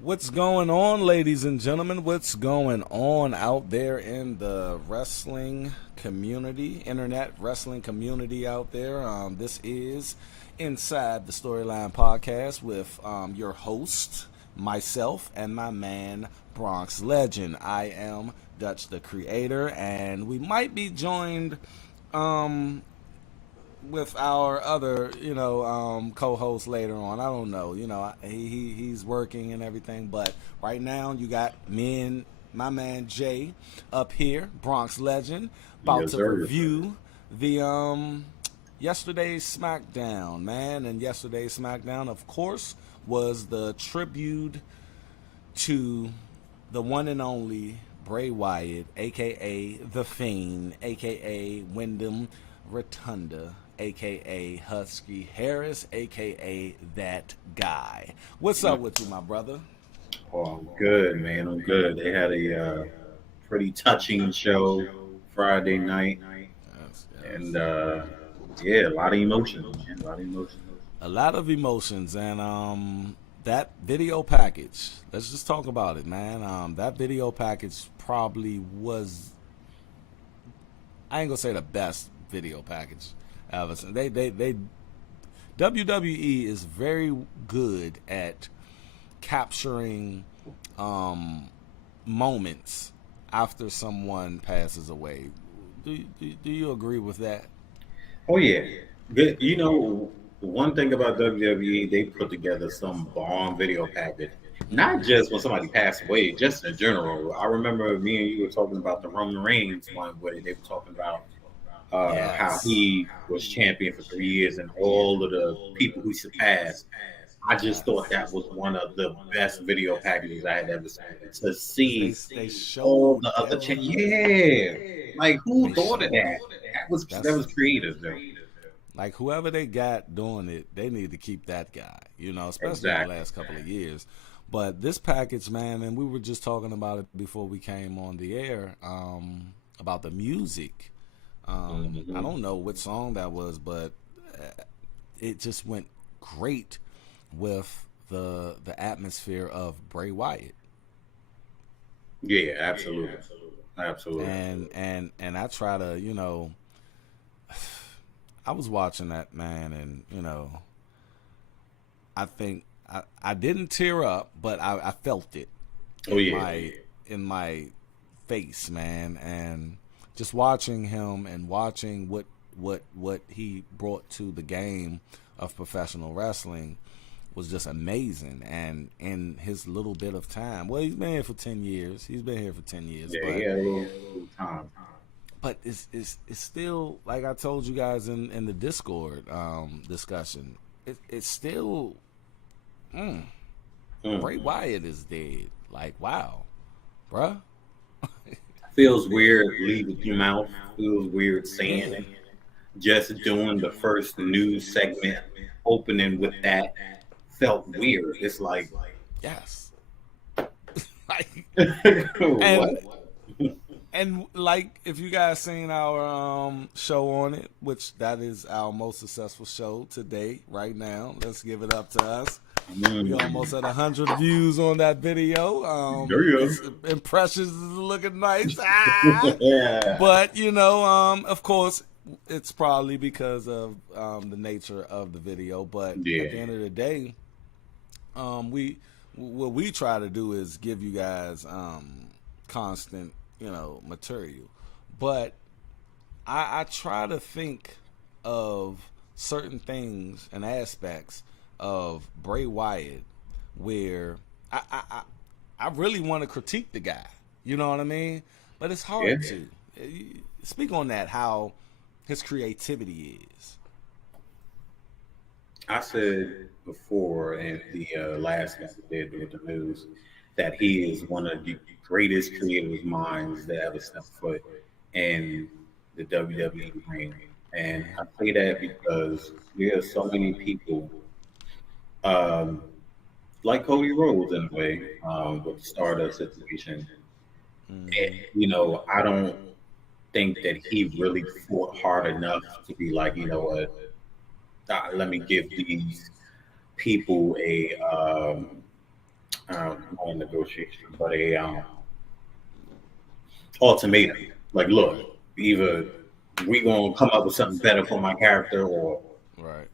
What's going on, ladies and gentlemen? What's going on out there in the wrestling community, internet wrestling community out there? This is Inside the Storyline podcast with your host, myself, and my man, Bronx Legend. I am Dutch the Creator, and we might be joined um, with our other, co-host later on. I don't know. He's working and everything, but right now you got me and my man Jay up here, Bronx Legend, about Yes, to sir. review the yesterday's Smackdown, man. And yesterday's Smackdown, of course, was the tribute to the one and only Bray Wyatt, aka The Fiend, aka Wyndham Rotunda, aka Husky Harris, aka That Guy. What's up with you, my brother? Oh, I'm good, man. I'm good. They had a pretty touching show Friday night, Yes, and yes. yeah, a lot of emotions, man. A lot of emotions. A lot of emotions, and that video package. Let's just talk about it, man. That video package probably was. I ain't gonna say the best video package ever. They WWE is very good at capturing um, moments after someone passes away. Do you agree with that? Oh yeah, good. You know, one thing about WWE, they put together some bomb video package. Not Mm-hmm. just when somebody passed away, just in general. I remember me and you were talking about the Roman Reigns one where they were talking about how Yes. he was champion for 3 years and all of the people who surpassed. I just thought that Yes. was one of the best video packages I had ever seen. To Because see they all showed the other everything. yeah, like who They thought of showed. that? That was That's creative, though. like whoever they got doing it, they need to keep that guy. Especially in the Exactly. last couple of years. But this package, man, and we were just talking about it before we came on the air, about the music. I Hmm. don't know what song that was, but it just went great with the atmosphere of Bray Wyatt. Yeah, absolutely, absolutely. And I try to, I was watching that, man, and I think I didn't tear up, but I felt it Oh in yeah, my face, man, and just watching him and watching what he brought to the game of professional wrestling was just amazing. And in his little bit of time, well, he's been here for 10 years. He's been here for 10 years, yeah. He had a little time. but it's still like I told you guys in the Discord discussion. It's still Mm. Bray Wyatt is dead. Like wow, bruh. Feels weird leaving your mouth. Feels weird saying Yeah. it. Just doing the first news segment, opening with that felt weird. It's like, Yes. Like what? and and like if you guys seen our show on it, which that is our most successful show to date right now. Let's give it up to us. We Mm. almost at 100 views on that video. There you It's impressions is looking nice. go. Yeah. But of course, it's probably because of the nature of the video. But at Yeah. the end of the day, we what we try to do is give you guys constant, material. But I try to think of certain things and aspects of Bray Wyatt where I I, I, I really want to critique the guy. You know what I mean? But it's Yeah. hard to. Speak on that, how his creativity is. I said before in the last one we did with the news that he is one of the greatest creative minds that ever stepped foot in the WWE ring. And I say that because there are so many people, um, like Cody Rhodes in a way, with the Stardust situation. And, Mm-hmm. I don't think that he really fought hard enough to be like, you know what, let me give these people a not a negotiation, but a ultimatum. Like, look, Right. either we gonna come up with something better for my character, or Right.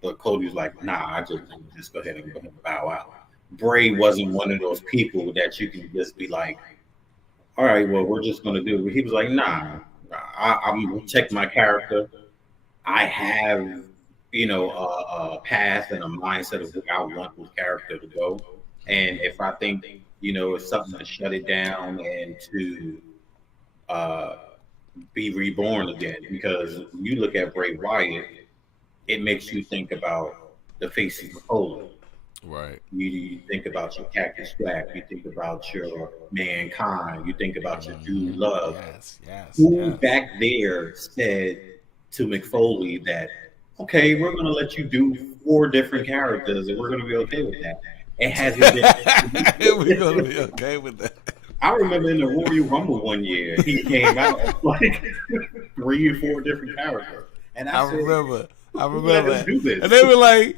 but Cody's like, nah, just go ahead and bow out. Bray wasn't one of those people that you can just be like, all right, well, we're just gonna do it. He was like, nah, I'm gonna protect my character. I have, a path and a mindset of where I want this character to go. And if I think, it's something to shut it down and to uh, be reborn again, because when you look at Bray Wyatt, it makes you think about the faces of Holy. Right. You think about your Cactus Jack, you think about your Mankind, you think about your Dude Love. Yes. Yes. Who Yes. back there said to McFoley that, okay, we're going to let you do 4 different characters and we're going to be okay with that? It hasn't We're gonna been. be okay with that. I remember in the Royal Rumble one year, he came out like 3 or 4 different characters. And I said, remember. I "Who let remember. him do this?" And they were like,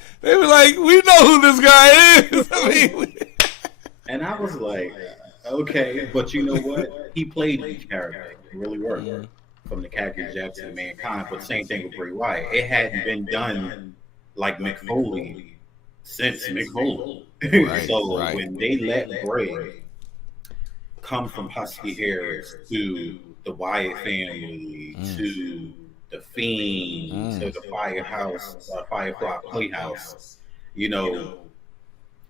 we know who this guy is. I mean, And I was like, okay, but you know what? He played each character. It really worked. From the Cactus Jack to the Mankind. But same thing with Bray Wyatt. It hadn't been done like McFoley since McFoley. Right, So right. when they let Bray come from Husky Harris to the Wyatt family to the Fiend to the Firefly Playhouse,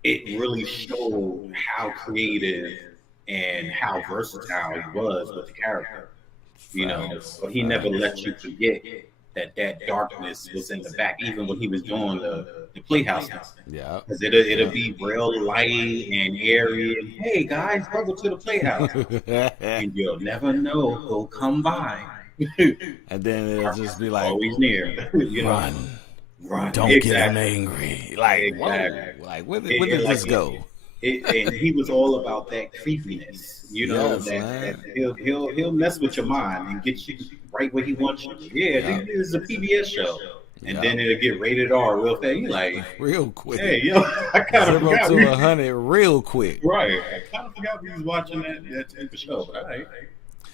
it really showed how creative and how versatile he was with the character. But he never let you forget that darkness was in the back, even when he was doing the Playhouse. Yeah. Because it'll be real light and airy. And, hey guys, welcome to the Playhouse. And you'll never know who'll come by. And then it'll just be like, always near. Run. Don't Exactly. get him angry. Like, Exactly. whoa. Like, where did this go? And he was all about that creepiness, Yes, that he'll mess with your mind and get you right where he wants you. Yeah, this is a PBS show, and then it'll get rated R real fast. You like real quick. Hey, I kind of 0 forgot. to 100 real quick. Right, I kind of forgot we was watching that type of show, but all right.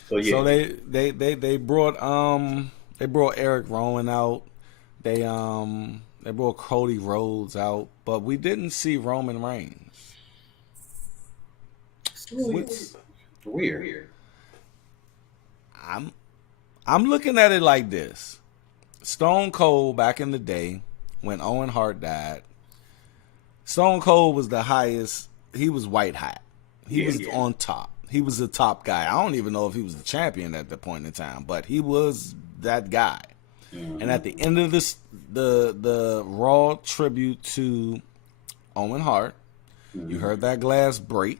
So yeah, So they brought Eric Rowan out. They brought Cody Rhodes out, but we didn't see Roman Reigns. it's weird. I'm looking at it like this. Stone Cold back in the day when Owen Hart died, Stone Cold was the highest. He was white hot. He was on top. He was the top guy. I don't even know if he was the champion at that point in time, but he was that guy. And at the end of this, the Raw tribute to Owen Hart, you heard that glass break.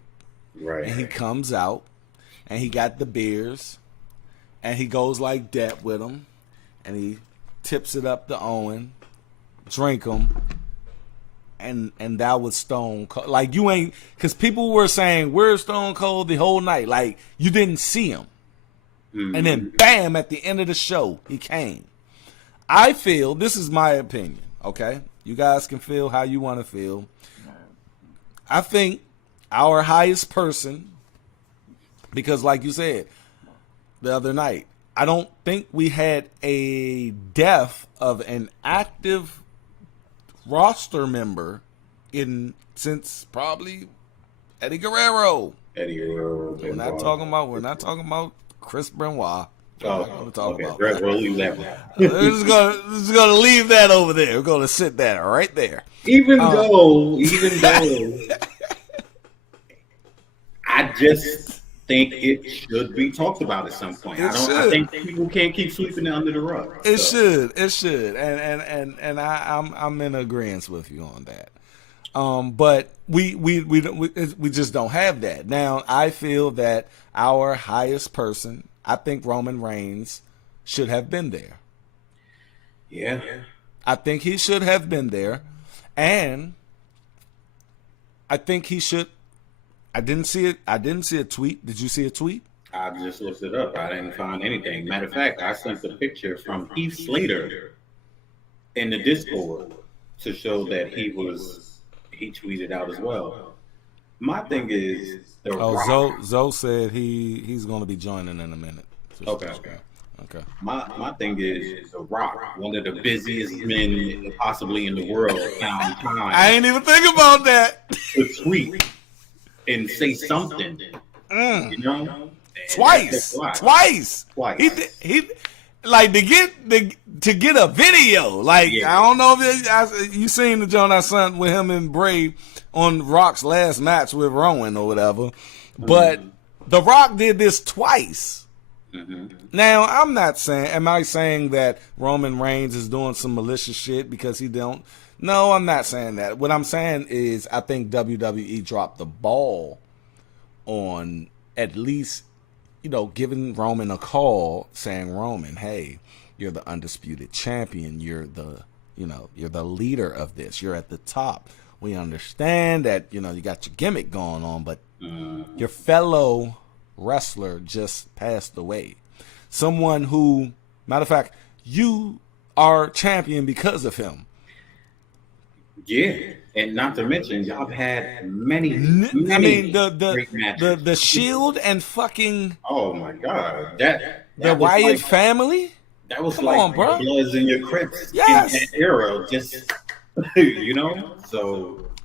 Right. And he comes out, and he got the beers, and he goes like that with him, and he tips it up to Owen, drink them, and that was Stone Cold. Like, you ain't, because people were saying, where's Stone Cold the whole night? Like, you didn't see him. And then, bam, at the end of the show, he came. I feel, this is my opinion, okay? You guys can feel how you want to feel. I think our highest person, because like you said the other night, I don't think we had a death of an active roster member since probably Eddie Guerrero. We're not talking about Chris Benoit. We'll leave that one. We're just gonna leave that over there. We're gonna sit that right there. Even though I just think it should be talked about at some point. I think people can't keep sweeping it under the rug. It should, and I'm in agreement with you on that. But we just don't have that. Now, I feel that our highest person, I think Roman Reigns, should have been there. Yeah. I think he should have been there. And I think he should. I didn't see it. I didn't see a tweet. Did you see a tweet? I just looked it up. I didn't find anything. Matter of fact, I sent a picture from Heath Slater in the Discord to show that he tweeted out as well. My thing is the Oh, Rock. Zoe said he's going to be joining in a minute. Okay. Okay. My thing is the Rock, one of the busiest men possibly in the world, found I time ain't even think about that. to tweet and say something. You know, and that takes a lot. Twice. Twice. He like to get a video. Like Yeah. I don't know if you seen the John I sent with him and Bray on Rock's last match with Rowan or whatever, but The Rock did this twice. Now I'm not saying. Am I saying that Roman Reigns is doing some malicious shit because he don't? No, I'm not saying that. What I'm saying is I think WWE dropped the ball on at least, giving Roman a call saying, Roman, hey, you're the undisputed champion. You're the leader of this. You're at the top. We understand that, you got your gimmick going on, but your fellow wrestler just passed away. Someone who, matter of fact, you are champion because of him. Yeah, and not to mention, y'all have had many I mean, great matches. the Shield and fucking Oh my God, that the was Wyatt like, family. that was Come like on, bro. Bloods in your Crips Yes. in that era. Just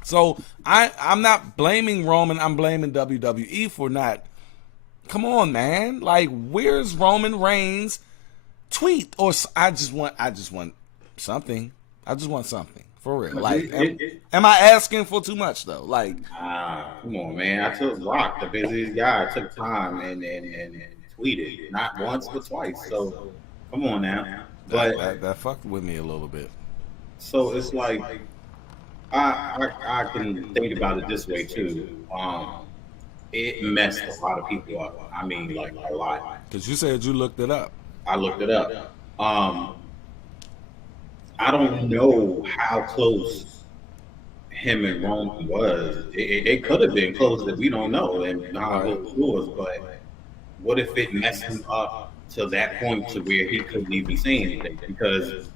So I'm not blaming Roman. I'm blaming WWE for not. Come on, man. Like, where's Roman Reigns' tweet? Or I just want something. I just want something for real. Like, am I asking for too much though? Like, come on, man. I took Rock, the busiest guy. I took time and tweeted not once but twice. So come on now. But that fucked with me a little bit. so it's like I can think about it this way too. It messed a lot of people up. I mean, like a lot. Because you said you looked it up. I looked it up. I don't know how close him and Roman was. It could have been close that we don't know and how close it was. But what if it messed him up to that point to where he couldn't even say anything? Because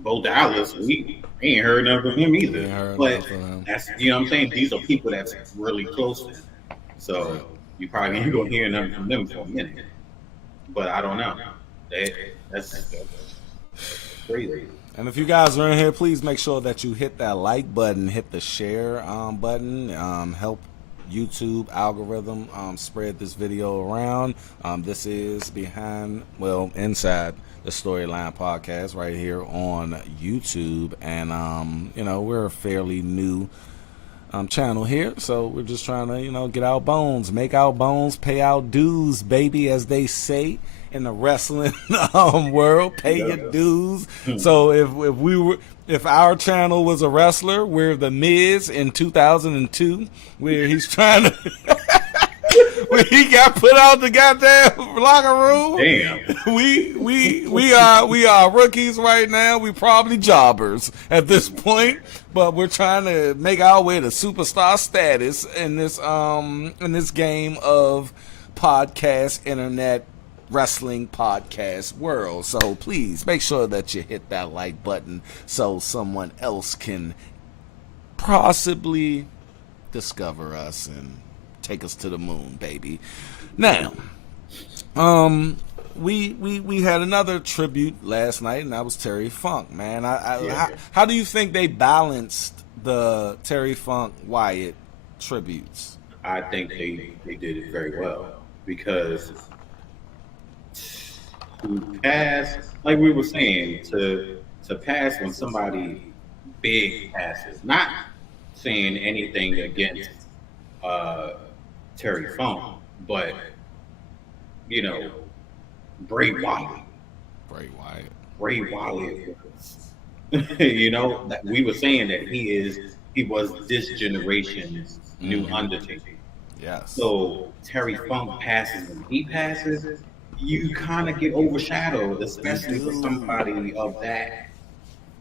Bo Dallas, we ain't heard nothing from him either. But that's, what I'm saying? These are people that's really close to him. So you probably ain't gonna hear nothing from them for a minute. But I don't know. That's crazy. And if you guys are in here, please make sure that you hit that like button, hit the share button, help YouTube algorithm spread this video around. This is inside the Storyline Podcast right here on YouTube, and we're a fairly new channel here, so we're just trying to get our bones, make our bones, pay our dues, baby, as they say in the wrestling world. Pay your dues. So if our channel was a wrestler, we're the Miz in 2002, where he's trying to when he got put out the goddamn locker room. Damn. We are rookies right now. We probably jobbers at this point, but we're trying to make our way to superstar status in this game of podcast, internet wrestling podcast world. So please make sure that you hit that like button so someone else can possibly discover us and take us to the moon, baby. Now, we had another tribute last night, and that was Terry Funk, man. How do you think they balanced the Terry Funk Wyatt tributes? I think they did it very well, because to pass, like we were saying, to pass when somebody big passes, not saying anything against Terry Funk, but Bray Wyatt was, that we were saying that he was this generation's new Undertaker. Yes. So Terry Funk passes, when he passes, you kind of get overshadowed, especially for somebody of that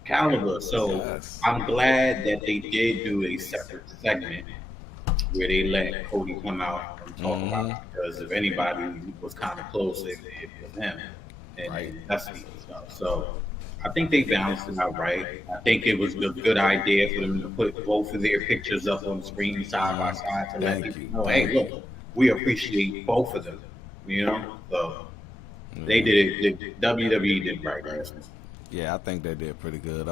caliber. So I'm glad that they did do a separate segment where they let Cody come out and talk about it, because if anybody was kind of close, it was him and Dusty and stuff. So I think they balanced it out right. I think it was a good idea for them to put both of their pictures up on screen side by side to let Thank people you. know, hey, Thank you. look, we appreciate both of them. You know, so they Yeah. did it. The WWE did right last night. Yeah, I think they did pretty good.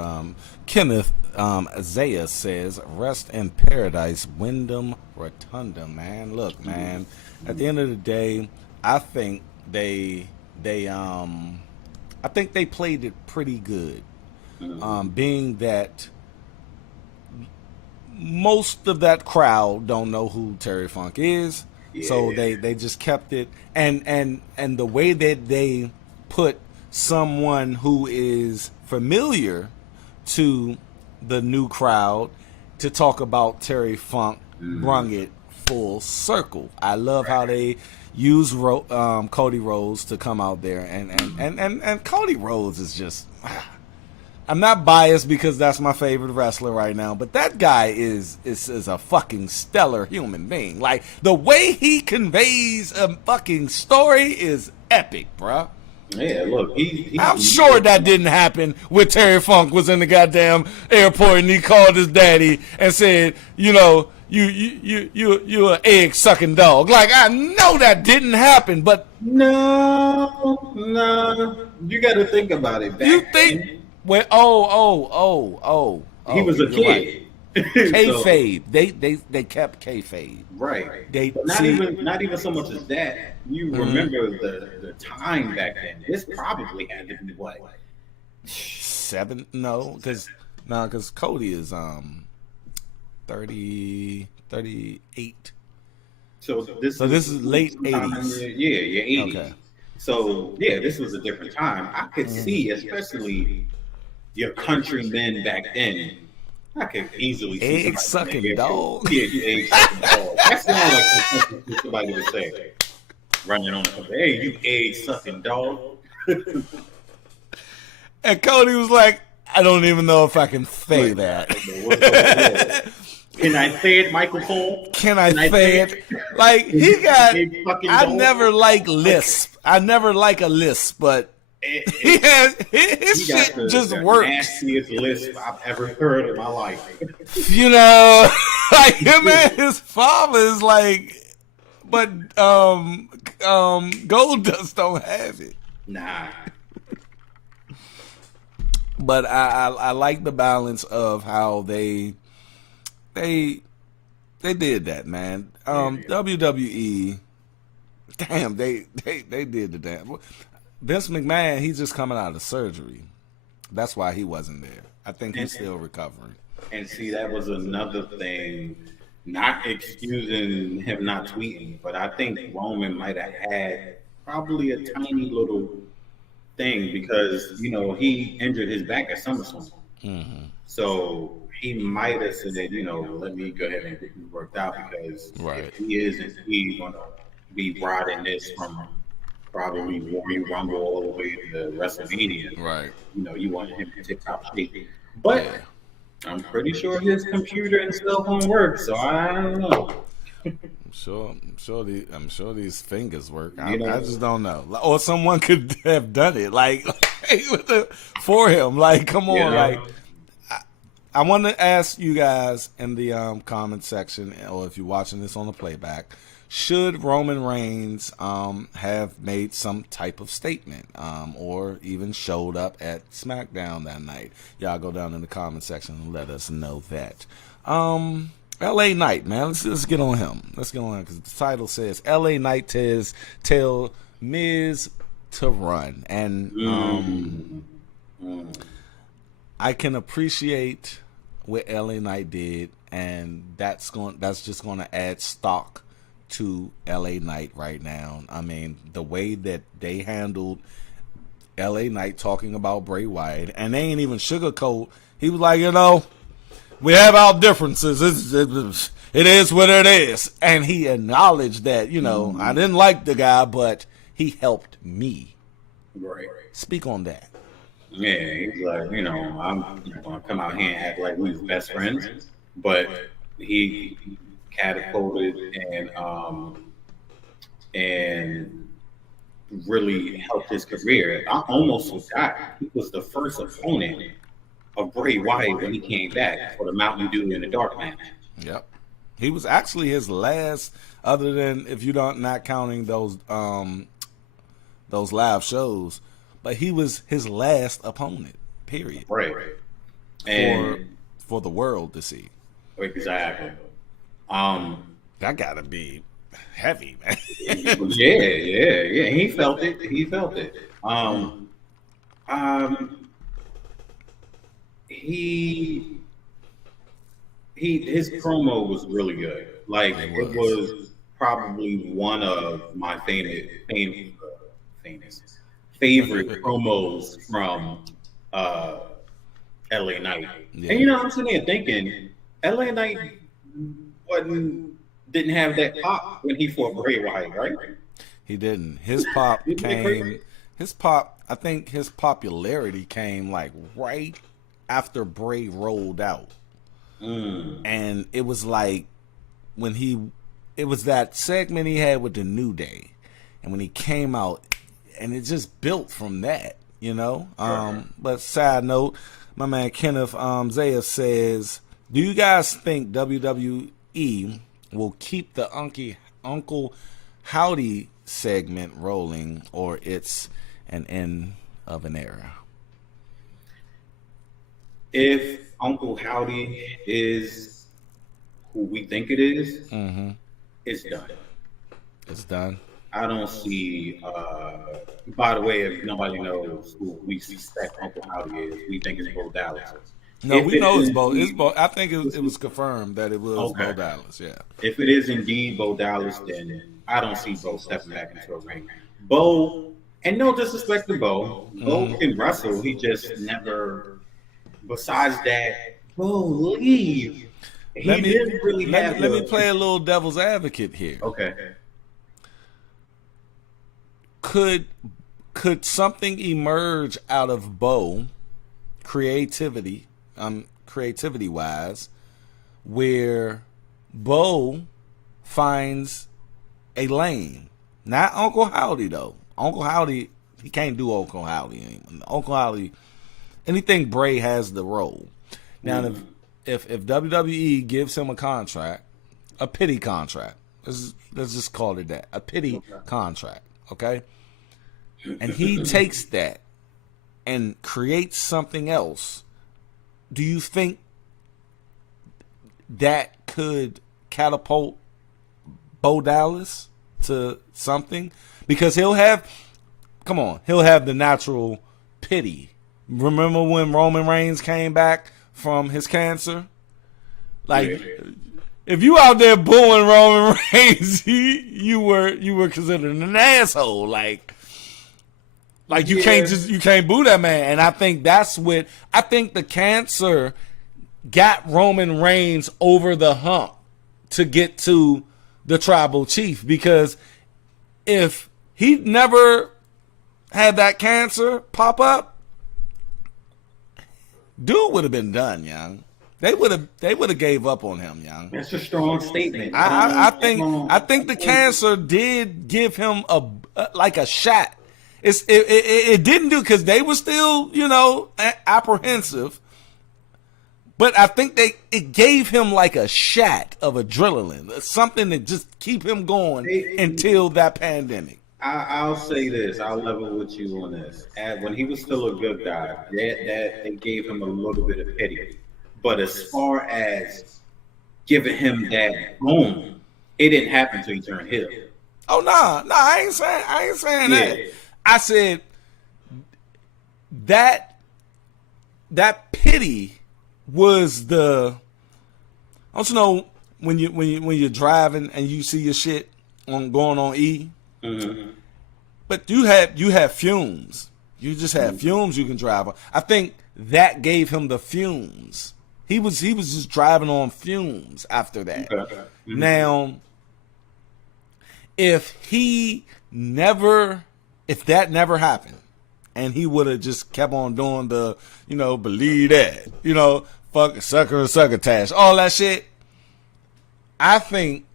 Kenneth Isaiah says, "Rest in paradise, Wyndham Rotunda." Man, look, man. At the end of the day, I think I think they played it pretty good. Being that most of that crowd don't know who Terry Funk is, so Yeah, they just kept it, and the way that they put someone who is familiar to the new crowd to talk about Terry Funk brung it full circle. I love how they use Cody Rhodes to come out there, and Cody Rhodes is just. I'm not biased because that's my favorite wrestler right now, but that guy is a fucking stellar human being. Like, the way he conveys a fucking story is epic, bruh. yeah. Look, I'm sure that didn't happen when Terry Funk was in the goddamn airport and he called his daddy and said, you know, you an egg sucking dog. Like, I know that didn't happen, but no. You got to think about it. you Back think then, well, he was a you're right. kid. So, Kayfabe. They kept kayfabe. right. They But not even so much as that. You remember the time back then. This probably had to be what? 7. No, because Cody is 38. So This is late sometime in 80s. your 80s. Okay. So yeah, this was a different time. I could see, especially your countrymen back then. I could easily see Egg sucking dog. Yeah, you egg sucking dog. That sounds like something somebody would say. Running on the hey, you egg sucking dog. And Cody was like, I don't even know if I can say that. Can I say it, Michael Cole? Can I say it? Like, he got. I dog. never like lisp. I never like a lisp, but he has his shit just works. Nastiest lisp I've ever heard in my life. You know, like him and his father is like, but Goldust don't have it. Nah. But I like the balance of how they did that, man. WWE, damn, they did the damn. Vince McMahon, he's just coming out of surgery. That's why he wasn't there. I think he's still recovering. And see, that was another thing, not excusing him not tweeting, but I think Roman might have had probably a tiny little thing because, you know, he injured his back at SummerSlam. So he might have said, you know, let me go ahead and get this worked out because if he is indeed going to be riding this from probably Royal Rumble all the way to WrestleMania. Right. You know, you want him to take top shape. But I'm pretty sure his computer and cell phone work, so I don't know. I'm sure these fingers work. I just don't know. Or someone could have done it, like for him. Like, come on, like. I want to ask you guys in the comment section, or if you're watching this on the playback, should Roman Reigns have made some type of statement or even showed up at Smackdown that night? Y'all go down in the comment section and let us know that. LA Knight, man, let's get on him. Let's get on him because the title says LA Knight tell Miz to run. And I can appreciate what LA Knight did, and that's just going to add stock to LA Knight right now. I mean, the way that they handled LA Knight talking about Bray Wyatt, and they ain't even sugarcoat. He was like, you know, we have our differences. It is what it is, and he acknowledged that, you know, I didn't like the guy, but he helped me. Right. Speak on that. Yeah, he's like, you know, I'm not gonna come out here and act like we was best friends, but he catapulted and really helped his career. I almost forgot he was the first opponent of Bray Wyatt when he came back for the Mountain Dew in the Dark match. Yep. He was actually his last, other than if you don't not counting those live shows, but he was his last opponent. Period. Right. And for the world to see. Exactly. That gotta be heavy, man. Yeah. He felt it. His promo was really good. Like it was probably one of my favorite promos from LA Knight. Yeah. And I'm sitting there thinking, LA Knight didn't have that pop when he fought Bray Wyatt, right? He didn't. His pop came. I think his popularity came like right after Bray rolled out, and it was like it was that segment he had with the New Day, and when he came out, and it just built from that, you know. But side note, my man Kenneth Zayas says, do you guys think WWE will keep the Uncle Howdy segment rolling, or it's an end of an era? If Uncle Howdy is who we think it is, it's done. It's done. I don't see. By the way, if nobody knows who we suspect Uncle Howdy is, we think it's Bo Dallas. No, we know it's Bo. It's Bo. I think it was confirmed that it was Bo Dallas. Yeah. If it is indeed Bo Dallas, then I don't see Bo stepping back into a ring. Bo, and no disrespect to Bo, Bo can wrestle. He just never. Besides that, Bo leave. Let me play a little devil's advocate here. Okay. Could something emerge out of Bo, creativity wise, where Bo finds a lane? Not Uncle Howdy though. Uncle Howdy, he can't do Uncle Howdy anymore. Uncle Howdy, anything Bray has the role. Now if WWE gives him a contract, a pity contract, let's just call it that, a pity contract, okay? And he takes that and creates something else, do you think that could catapult Bo Dallas to something? Because he'll have the natural pity. Remember when Roman Reigns came back from his cancer? Like, if you out there booing Roman Reigns, you were considered an asshole. Like you can't boo that man. And I think the cancer got Roman Reigns over the hump to get to the tribal chief, because if he never had that cancer pop up, dude would have been done, young. They would have gave up on him, young. That's a strong statement. I think the cancer did give him a shot. It didn't do, because they were still, apprehensive. But I think it gave him like a shot of adrenaline, something to just keep him going until that pandemic. I'll say this. I'll level with you on this. When he was still a good guy, that gave him a little bit of pity. But as far as giving him that boom, it didn't happen until he turned heel. Oh no, I ain't saying that. I said that pity was the. Don't you know when you're driving and you see your shit going on E? Mm-hmm. But you have fumes. You just have fumes you can drive on. I think that gave him the fumes. He was just driving on fumes after that. Okay. Mm-hmm. Now, if that never happened, and he would have just kept on doing the, believe that, fuck sucker tash, all that shit, I think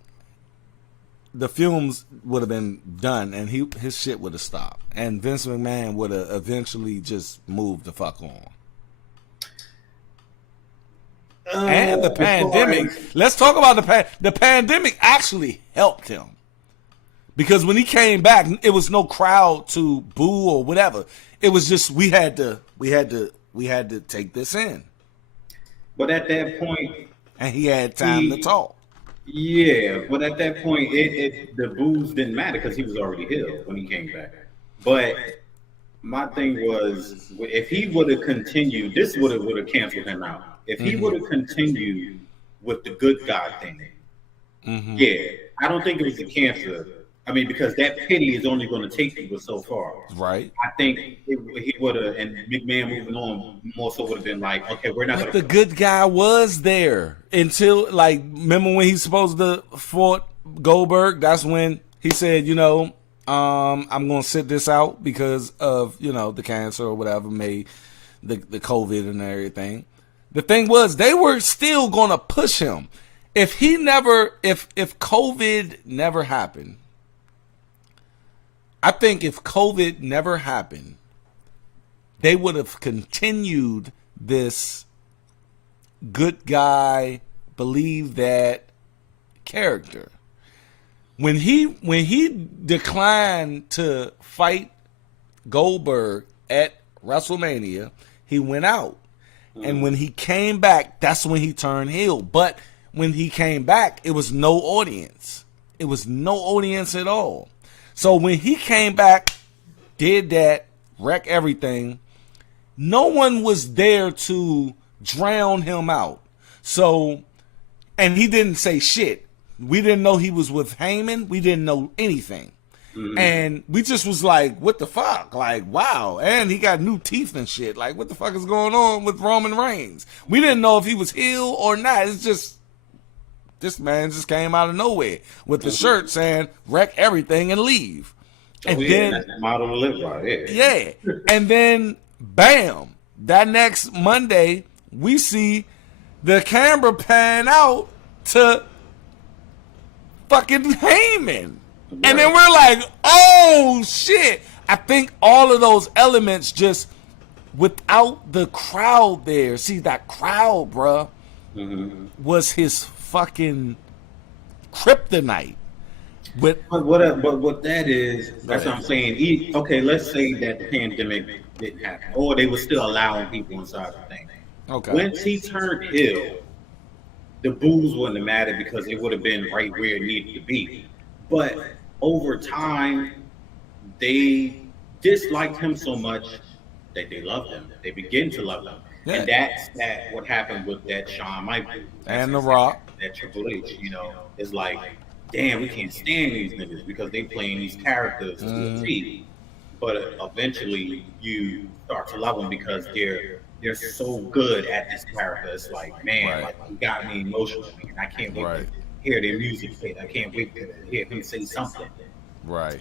the fumes would have been done, and his shit would have stopped, and Vince McMahon would have eventually just moved the fuck on. And the pandemic. Let's talk about the pandemic. Actually helped him because when he came back, it was no crowd to boo or whatever. It was just we had to take this in. But at that point, and he had time to talk. Yeah, but at that point, the boos didn't matter because he was already healed when he came back. But my thing was, if he would have continued, this would have canceled him out. If he would have continued with the good guy thing, yeah, I don't think it was a cancer. I mean, because that pity is only going to take people so far. Right. I think he would have, and McMahon moving on more so would have been like, okay, we're not going to. The good guy was there until, like, remember when he's supposed to fought Goldberg? That's when he said, I'm going to sit this out because of, the cancer or whatever made the COVID and everything. The thing was, they were still going to push him. If COVID never happened, I think if COVID never happened, they would have continued this good guy, believe that character. When he declined to fight Goldberg at WrestleMania, he went out. And when he came back, that's when he turned heel. But when he came back, it was no audience. It was no audience at all. So when he came back, did that, wreck everything, no one was there to drown him out. So, and he didn't say shit. We didn't know he was with Heyman. We didn't know anything. And we just was like, what the fuck? Like, wow. And he got new teeth and shit. Like, what the fuck is going on with Roman Reigns? We didn't know if he was heel or not. It's just, this man just came out of nowhere with the shirt saying, wreck everything and leave. And then, that's the model to live by, yeah. And then, bam, that next Monday, we see the camera pan out to fucking Heyman. Right. And then we're like, oh, shit. I think all of those elements just, without the crowd there, see, that crowd, bruh, was his fucking kryptonite. But what that is, that's what I'm saying. Okay, let's say that the pandemic didn't happen, or they were still allowing people inside the thing. Okay. Once he turned heel, the boos wouldn't have mattered because it would have been right where it needed to be. But over time, they disliked him so much that they loved him. They begin to love him. Yeah. And that's what happened with that Shawn Michaels. And The Rock. That Triple H, is like, damn, we can't stand these niggas because they playing these characters to the T. But eventually you start to love them because they're so good at this character. It's like, man, like, you got me emotionally, and I can't wait to hear their music play. I can't wait to hear him say something. Right.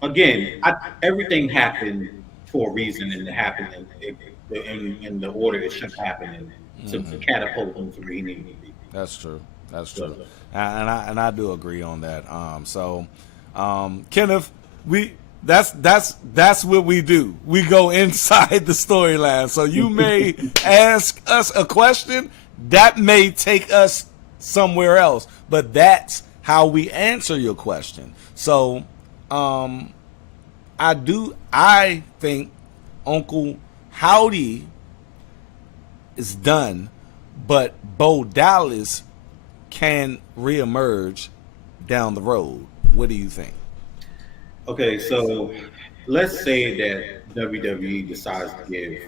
Again, everything happened for a reason, and it happened in the order it should happen to catapult him to where he needed to be. That's true. And I do agree on that. Kenneth, that's what we do. We go inside the storyline. So you may ask us a question that may take us somewhere else, but that's how we answer your question. So I think Uncle Howdy is done, but Bo Dallas can reemerge down the road. What do you think? Okay, so let's say that WWE decides to give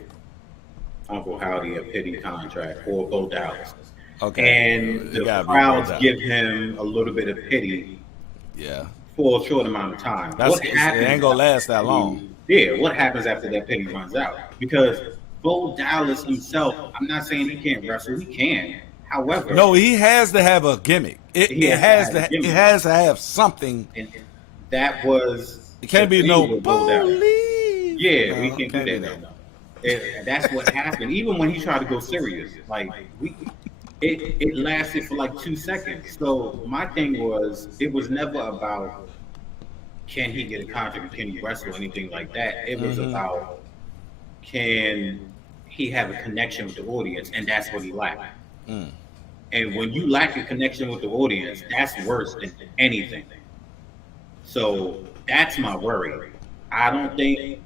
Uncle Howdy a pity contract or Bo Dallas. Okay. And the crowds give him a little bit of pity for a short amount of time. It ain't going to last that long. Yeah, what happens after that pity runs out? Because Bo Dallas himself, I'm not saying he can't wrestle, he can. However, no, he has to have a gimmick. It has to have something. And that was. It can't be no bully. Yeah, we can't do that. That's what happened. Even when he tried to go serious, like it lasted for like 2 seconds. So my thing was, it was never about can he get a contract or can he wrestle or anything like that. It was about can he have a connection with the audience, and that's what he lacked. And when you lack a connection with the audience, that's worse than anything. So that's my worry. I don't think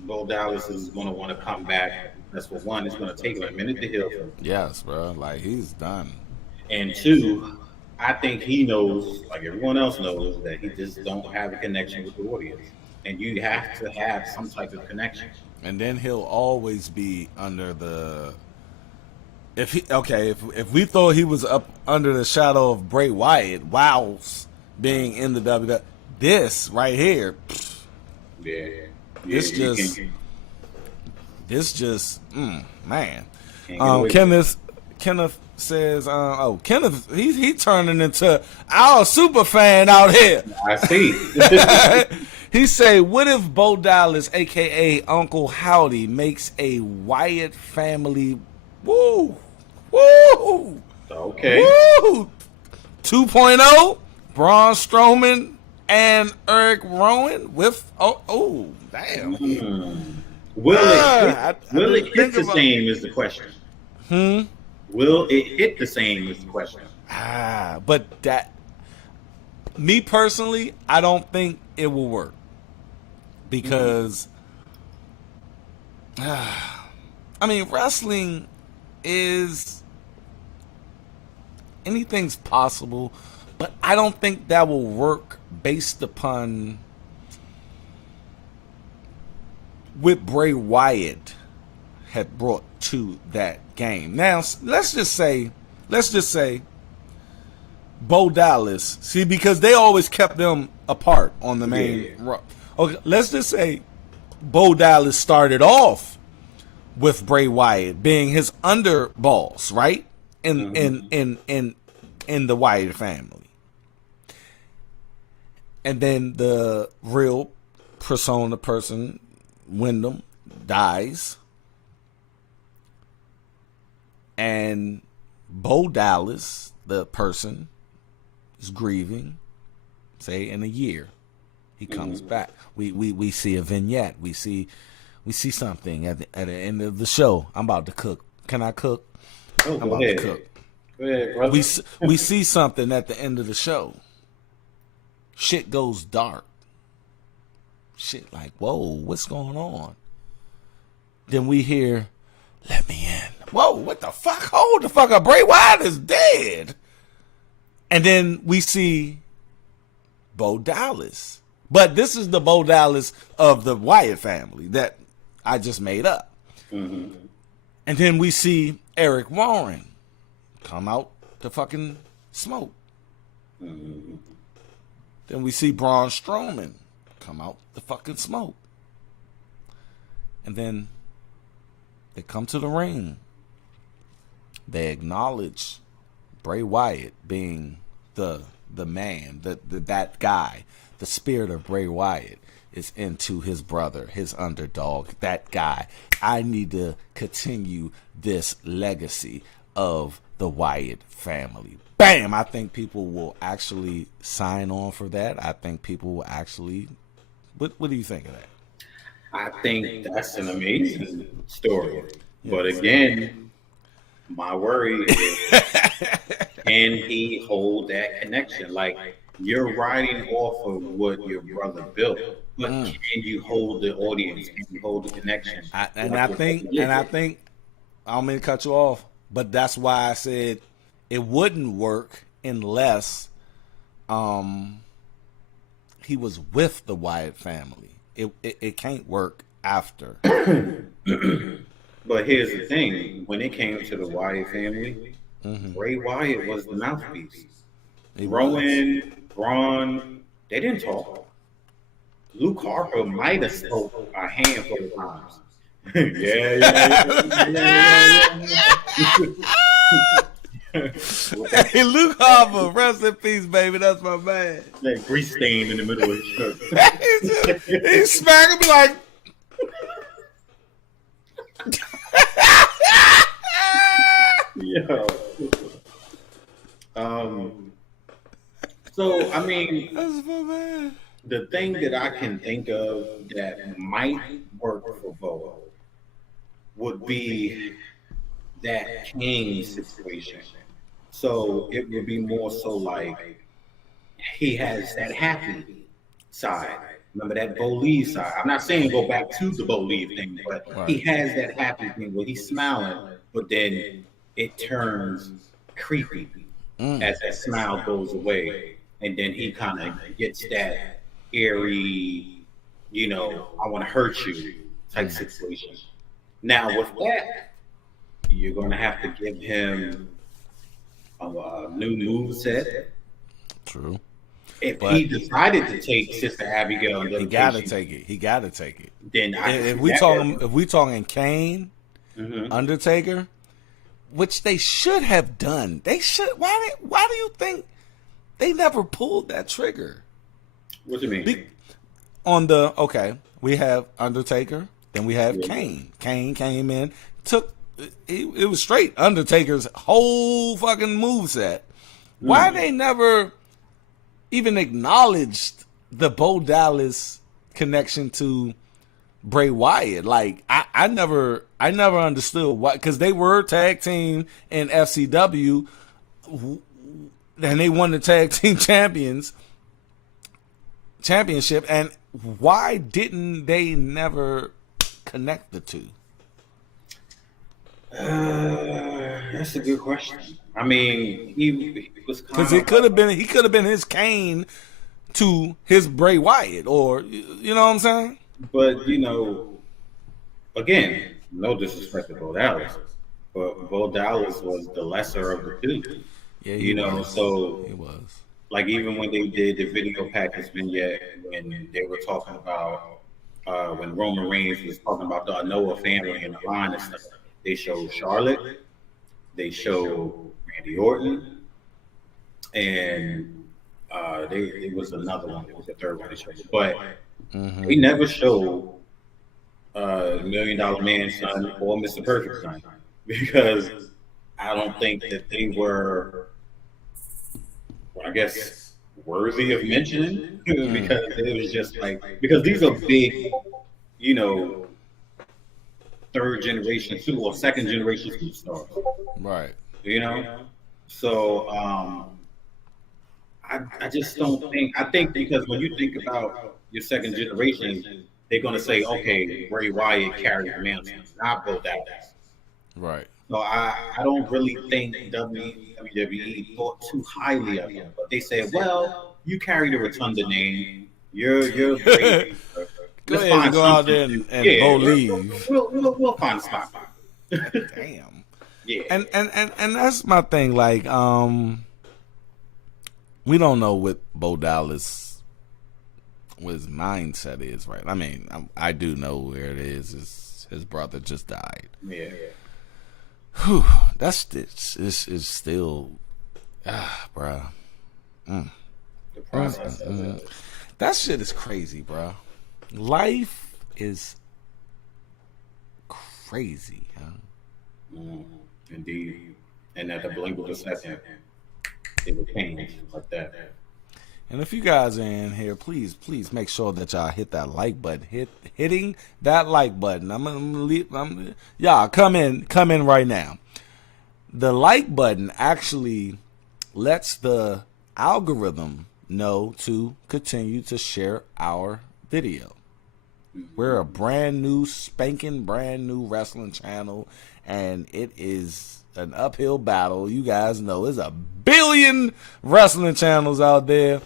Bo Dallas is going to want to come back. That's for one. It's going to take him a minute to heal from. Yes, bro. Like, he's done. And two, I think he knows, like everyone else knows, that he just don't have a connection with the audience. And you have to have some type of connection. And then he'll always be under the. If we thought he was up under the shadow of Bray Wyatt, being in the WWE, this right here, this just, man. Kenneth says, Kenneth, he turning into our super fan out here. I see. He say, what if Bo Dallas, a.k.a. Uncle Howdy, makes a Wyatt family, woo, okay, woo, 2.0, Braun Strowman and Eric Rowan with, damn. Will it hit the same is the question. Will it hit the same is the question. But that, me personally, I don't think it will work. Because, I mean, wrestling is, anything's possible, but I don't think that will work based upon what Bray Wyatt had brought to that game. Now, let's just say Bo Dallas, see, because they always kept them apart on the main. Okay, let's just say Bo Dallas started off with Bray Wyatt being his underboss, right? In the Wyatt family. And then the real persona person, Wyndham, dies. And Bo Dallas, the person, is grieving, say in a year. He comes back. We see a vignette. We see something at the end of the show. I'm about to cook. Can I cook? I'm about to cook. Go ahead, brother. We see something at the end of the show. Shit goes dark. Shit like, whoa, what's going on? Then we hear, let me in. Whoa, what the fuck? Hold the fuck up. Bray Wyatt is dead. And then we see Bo Dallas. But this is the Bo Dallas of the Wyatt family that I just made up. And then we see Eric Warren come out to fucking smoke. Then we see Braun Strowman come out to fucking smoke. And then they come to the ring. They acknowledge Bray Wyatt being the man, that guy. The spirit of Bray Wyatt is into his brother, his underdog, that guy. I need to continue this legacy of the Wyatt family. Bam! I think people will actually sign on for that. I think people will actually... What do you think of that? I think that's an amazing story. But again, my worry is, can he hold that connection? Like, you're riding off of what your brother built, but can you hold the audience? Can you hold the connection? I think, I don't mean to cut you off, but that's why I said it wouldn't work unless he was with the Wyatt family. It can't work after. But here's the thing: when it came to the Wyatt family, Bray Wyatt was the mouthpiece. Rowan, Braun, they didn't talk. Luke Harper might have spoke a handful of times. Hey, Luke Harper, rest in peace, baby. That's my man. That grease stain in the middle of his shirt. He's smacking me like. Yo. Um, so I mean, That's my man. the thing that I can think of that might work for Boa would be that King situation. So it would be more so like he has that happy side. Remember that Bolieve side. I'm not saying go back to the Bolieve thing, but he Right. has that happy thing where he's smiling, but then it turns creepy Mm. as that smile goes away. And then he kind of gets that eerie, I want to hurt you type situation. Now, with that, you're going to have to give him a new move set. True. If But he decided to take Sister Abigail and he gotta take it. He gotta take it. then I can If see we that talking, working. if we talking Kane, Undertaker, which they should have done. They should. Why do you think they never pulled that trigger? What do you mean? We have Undertaker, then we have Yeah. Kane. Kane came in, it was straight Undertaker's whole fucking moveset. Why they never even acknowledged the Bo Dallas connection to Bray Wyatt? Like I never understood why, because they were tag team in FCW and they won the tag team championship, and why didn't they never connect the two? That's a good question. I mean, he was kind Because of he could have been his Kane to his Bray Wyatt, or you know what I'm saying? but again, no disrespect to Bo Dallas, but Bo Dallas was the lesser of the two. Yeah, So he was. like even when they did the video package vignette, when they were talking about when Roman Reigns was talking about the Noah family and the line and stuff, they showed Charlotte, they showed Randy Orton, and it was another one. It was the third one they showed, but they never showed Million Dollar Man's son or Mr. Perfect's son because I don't think that they were, I guess, worthy of mentioning because it was just like, because these are big, third generation or second generation superstars, Right. So I just don't think. I think because when you think about your second generation, they're gonna say, okay, Bray Wyatt carried the mantle, not Bo Dallas. Right. So I don't really think WWE thought too highly of him. But they said, well, you carry the Rotunda name. You're great. Go Let's ahead and find go out there something. and Yeah, believe. we'll find a spot. Damn. Yeah. And that's my thing. Like, we don't know what Bo Dallas, what his mindset is, right? I mean, I do know where it is. His brother just died. Yeah. Whew, it's still, bruh. The process of it. That shit is crazy, bruh. Life is crazy, huh? Indeed. And at the blink of a second, it would change like that. And if you guys are in here, please make sure that y'all hit that like button. Hitting that like button. Y'all come in right now. The like button actually lets the algorithm know to continue to share our video. We're a brand new wrestling channel, and it is an uphill battle. You guys know there's a billion wrestling channels out there,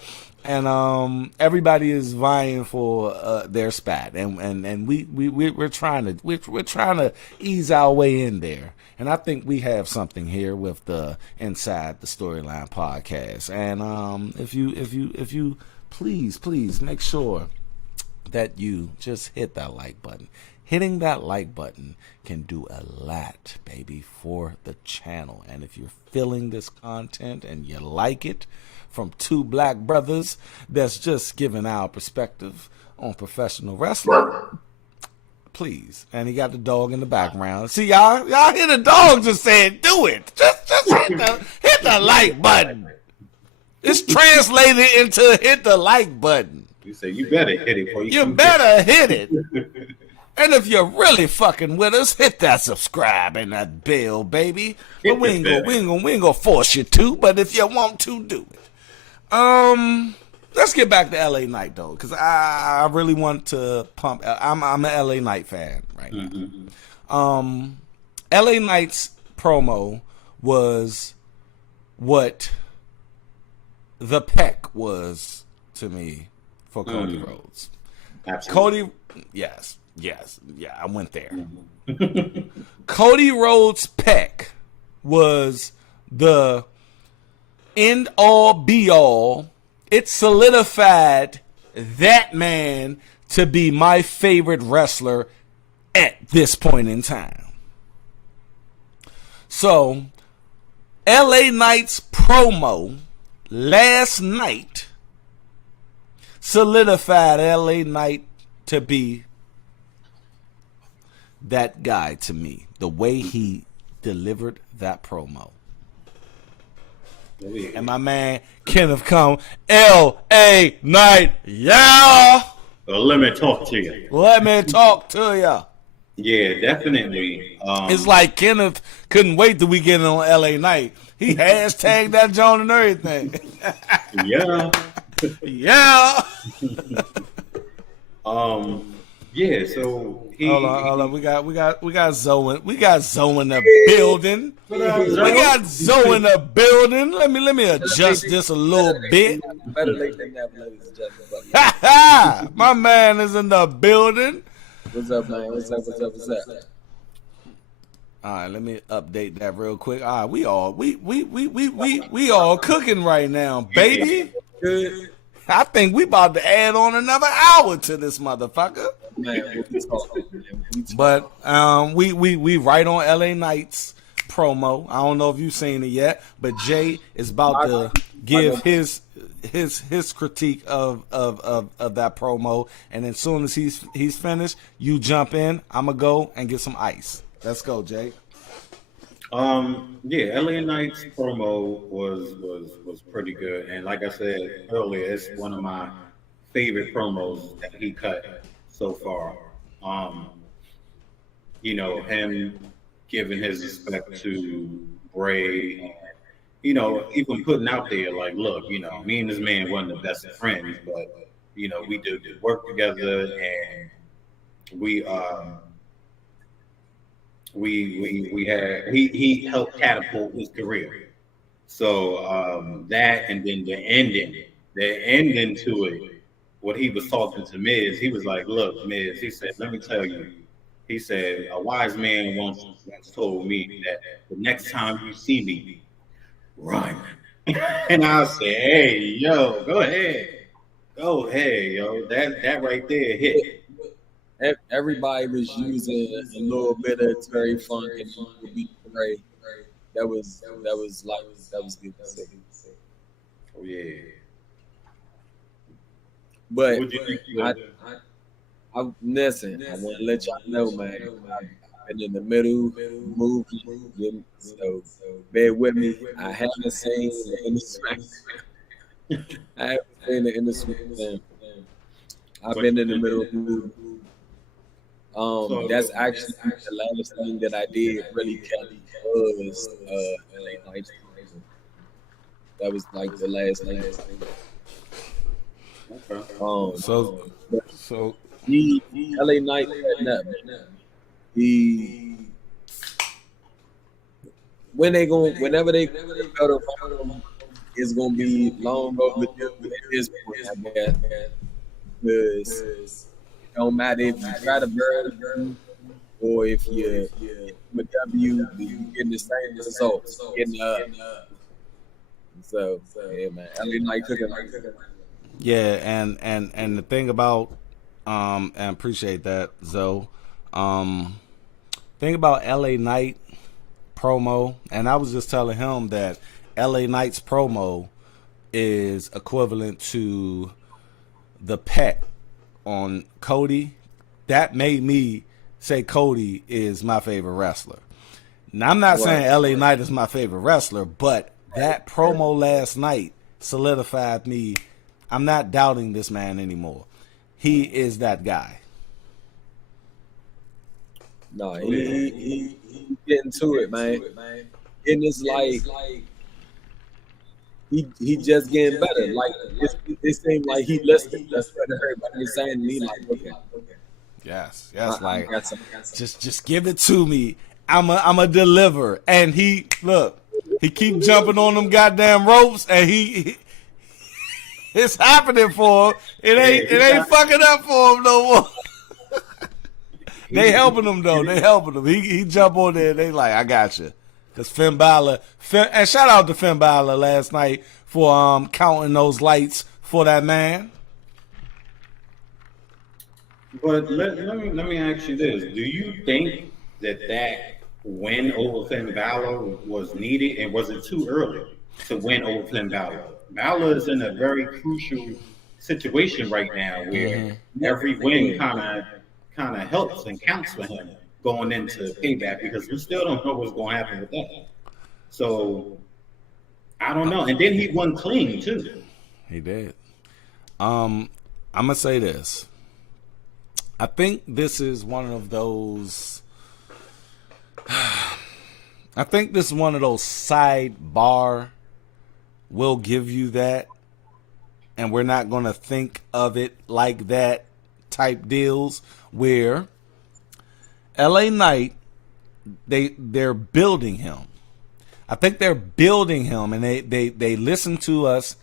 and everybody is vying for their spot, and we're trying to ease our way in there. And I think we have something here with the Inside the Storyline podcast. And if you please make sure that you just hit that like button. Hitting that like button can do a lot, baby, for the channel. And if you're feeling this content and you like it from two black brothers that's just giving our perspective on professional wrestling, please. And he got the dog in the background. See, y'all hear the dog just saying, do it. Just hit the like button. It's translated into hit the like button. You say you better hit it. You better hit it. And if you're really fucking with us, hit that subscribe and that bell, baby. But we ain't gonna force you to. But if you want to, do it. Let's get back to LA Knight though, because I really want to pump. I'm an LA Knight fan right now. LA Knight's promo was what the Peck was to me for Cody Rhodes. Absolutely. Cody, yes, I went there. Cody Rhodes' Peck was the end all be all. It solidified that man to be my favorite wrestler at this point in time. So, LA Knight's promo last night solidified LA Knight to be that guy to me. The way he delivered that promo. And my man Kenneth come, L.A. Knight, yeah. Well, let me talk to you. Let me talk to you. Yeah, definitely. It's like Kenneth couldn't wait till we get on L.A. Knight. He hashtagged that John and everything. Yeah. Yeah. Yeah, so hold on. We got Zoe. We got Zoe in the building. We got Zoe in the building. Let me adjust this a little bit. Better late than never, ladies and gentlemen. My man is in the building. What's up, man? What's up? All right, let me update that real quick. All right, we all cooking right now, baby. Good. I think we about to add on another hour to this motherfucker. Man, But we right on LA Knight's promo. I don't know if you've seen it yet, but Jay is about to give his critique of that promo, and as soon as he's finished, you jump in. I'ma go and get some ice. Let's go, Jay. Yeah, LA Knight's promo was pretty good, and like I said earlier, it's one of my favorite promos that he cut so far. You know, him giving his respect to Bray, and, you know, even putting out there like, look, you know, me and this man wasn't the best of friends, but you know, we did work together, and we had he helped catapult his career. So that, and then the ending to it, what he was talking to Miz, he was like, look, Miz, he said, let me tell you, he said, a wise man once told me that the next time you see me, run. And I said, hey, yo, go ahead, yo, that right there hit. everybody was using a little bit of Terry Funk and beat Bray. That was good to see. Oh yeah. But What'd you think? I listen. I want to let y'all know, man. I've been in the middle moving, so bear with me. I haven't seen the Smackdown. I haven't seen the Smackdown. I've been in the middle of moving. That's actually the last thing that I did really count was LA Knight. That was like the last thing. So he LA Knight had nothing. Whenever they go to it's gonna be long overdue at this point, I guess. Because it don't matter if you try to burn or if you with W, you getting the same results. Getting up. So yeah, man. LA Knight cooking. yeah, and the thing about and appreciate that, Zoe. Thing about LA Knight promo, and I was just telling him that LA Knight's promo is equivalent to the Peck on Cody. That made me say Cody is my favorite wrestler. Now, I'm not saying LA Knight is my favorite wrestler, but that promo last night solidified me. I'm not doubting this man anymore. He is that guy. No, he getting to it, man. And it's like he just getting better. Like it seemed like he listened. That's what everybody was saying to me. Like, okay. Yes, like just give it to me. I'm a deliver. And he keep jumping on them goddamn ropes, and he it's happening for him. It ain't fucking up for him no more. They helping him though. They helping him. He jump on there. And they like, I got you. Cause Finn Balor, and shout out to Finn Balor last night for counting those lights for that man. But let me ask you this: do you think that win over Finn Balor was needed, and was it too early to win over Finn Balor? Balor is in a very crucial situation right now, where every win kind of helps and counts for him going into Payback, because we still don't know what's going to happen with that. So I don't know. And then he won clean too. He did. I'm gonna say this. I think this is one of those. I think this is one of those sidebar. We'll give you that, and we're not gonna think of it like that type deals where LA Knight, they're building him. I think they're building him, and they listen to us,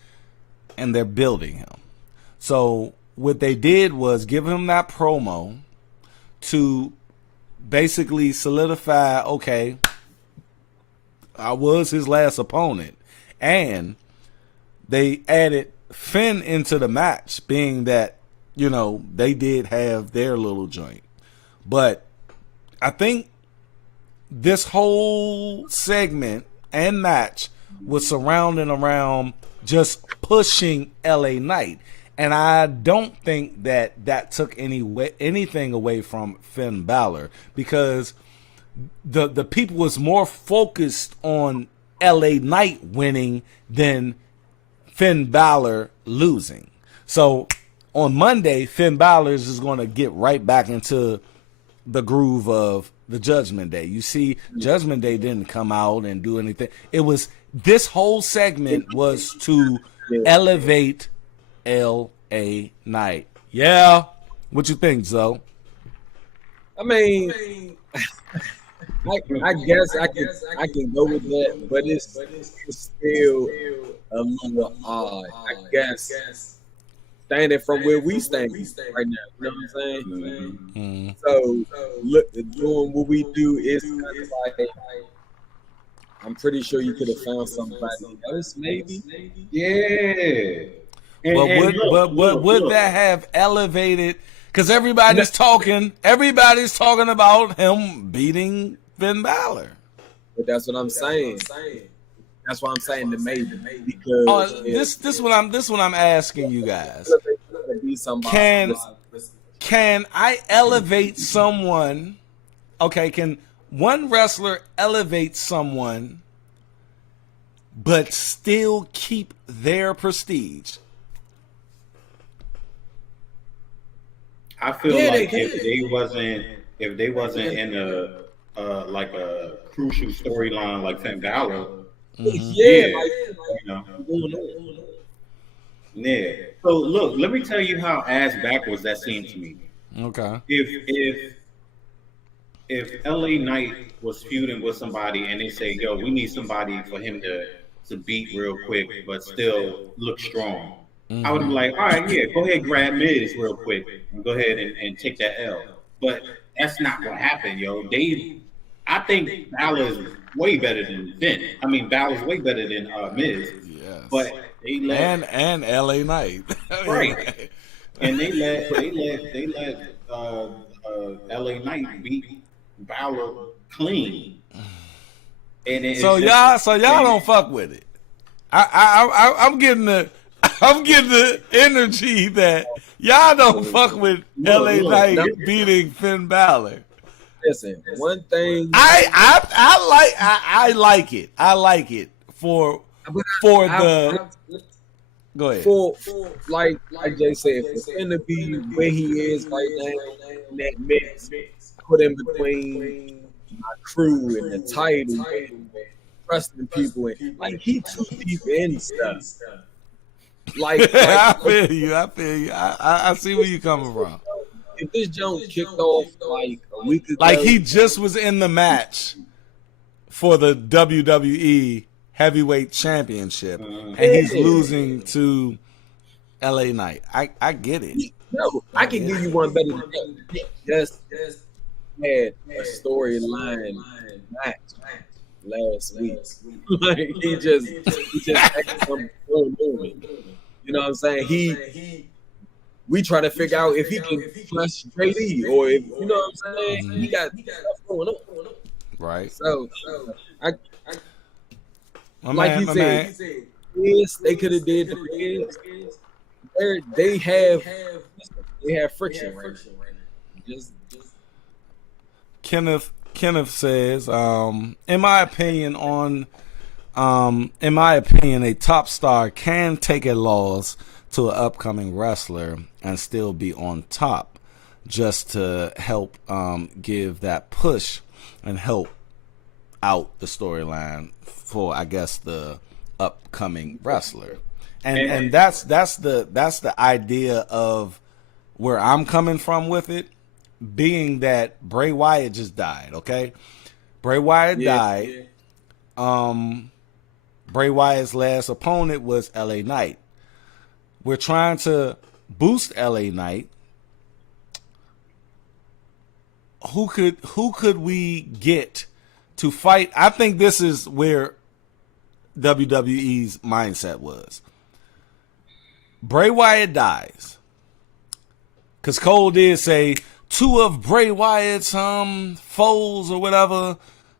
and they're building him. So what they did was give him that promo to basically solidify, okay, I was his last opponent. And they added Finn into the match, being that, they did have their little joint. But I think this whole segment and match was surrounding around just pushing LA Knight. And I don't think that took anything away from Finn Balor, because the people was more focused on LA Knight winning than Finn Balor losing. So on Monday, Finn Balor is just going to get right back into the groove of the Judgment Day. You see, Judgment Day didn't come out and do anything. It was, this whole segment was to elevate LA Knight. Yeah. What you think, Zoe? I mean, I guess I can go with that, but it's still a little odd. I guess standing from where we stand right now, you know what I'm saying? Mm-hmm. So look, doing what we do is kind of like, I'm pretty sure you could have found somebody else, maybe. Yeah. But would that have elevated? Because everybody's talking about him beating Finn Balor. But that's what I'm saying. That's what I'm saying to maybe, because this what I'm asking you guys. Can I elevate someone? Okay, can one wrestler elevate someone but still keep their prestige? I feel like if they wasn't in a like a crucial storyline like Finn Balor, yeah. So look, let me tell you how ass backwards that seemed to me. Okay. If LA Knight was feuding with somebody and they say, yo, we need somebody for him to beat real quick but still look strong, I would be like, all right, yeah, go ahead, grab Miz real quick and go ahead and take that L. But that's not what happened, yo. I think Balor is way better than Finn. I mean, Balor's way better than Miz. Yes. But they let and LA Knight, right, and they let LA Knight beat Balor clean. And so y'all don't fuck with it. I'm getting the energy that y'all don't fuck with LA Knight beating Finn Balor. Listen, one thing I like it. I like it for for I- the. Go ahead. for like Jay said, for him to be where he is right now in that mix, put in between my crew and the title, and trusting people, and like he too deep in stuff. I feel you. I see where you coming from. If this jump kicked off like a week ago, Like he just was in the match for the WWE Heavyweight Championship, and he's losing to LA Knight. I get it. No, I can give you one better than that. Just had a storyline match last week. Like he just had some moment. You know what I'm saying? We try to figure out if he can flush JD or if you know what I'm saying. He got stuff going on. Right. So I My like man, he my said, man. yes, they could have did the bids. They have friction right now. Just Kenneth says, in my opinion, a top star can take a loss to an upcoming wrestler and still be on top, just to help give that push and help out the storyline for, I guess, the upcoming wrestler. And that's the idea of where I'm coming from with it, being that Bray Wyatt just died, okay? Bray Wyatt died. Bray Wyatt's last opponent was LA Knight. We're trying to boost LA Knight. Who could we get to fight? I think this is where WWE's mindset was. Bray Wyatt dies. Because Cole did say 2 of Bray Wyatt's foes or whatever,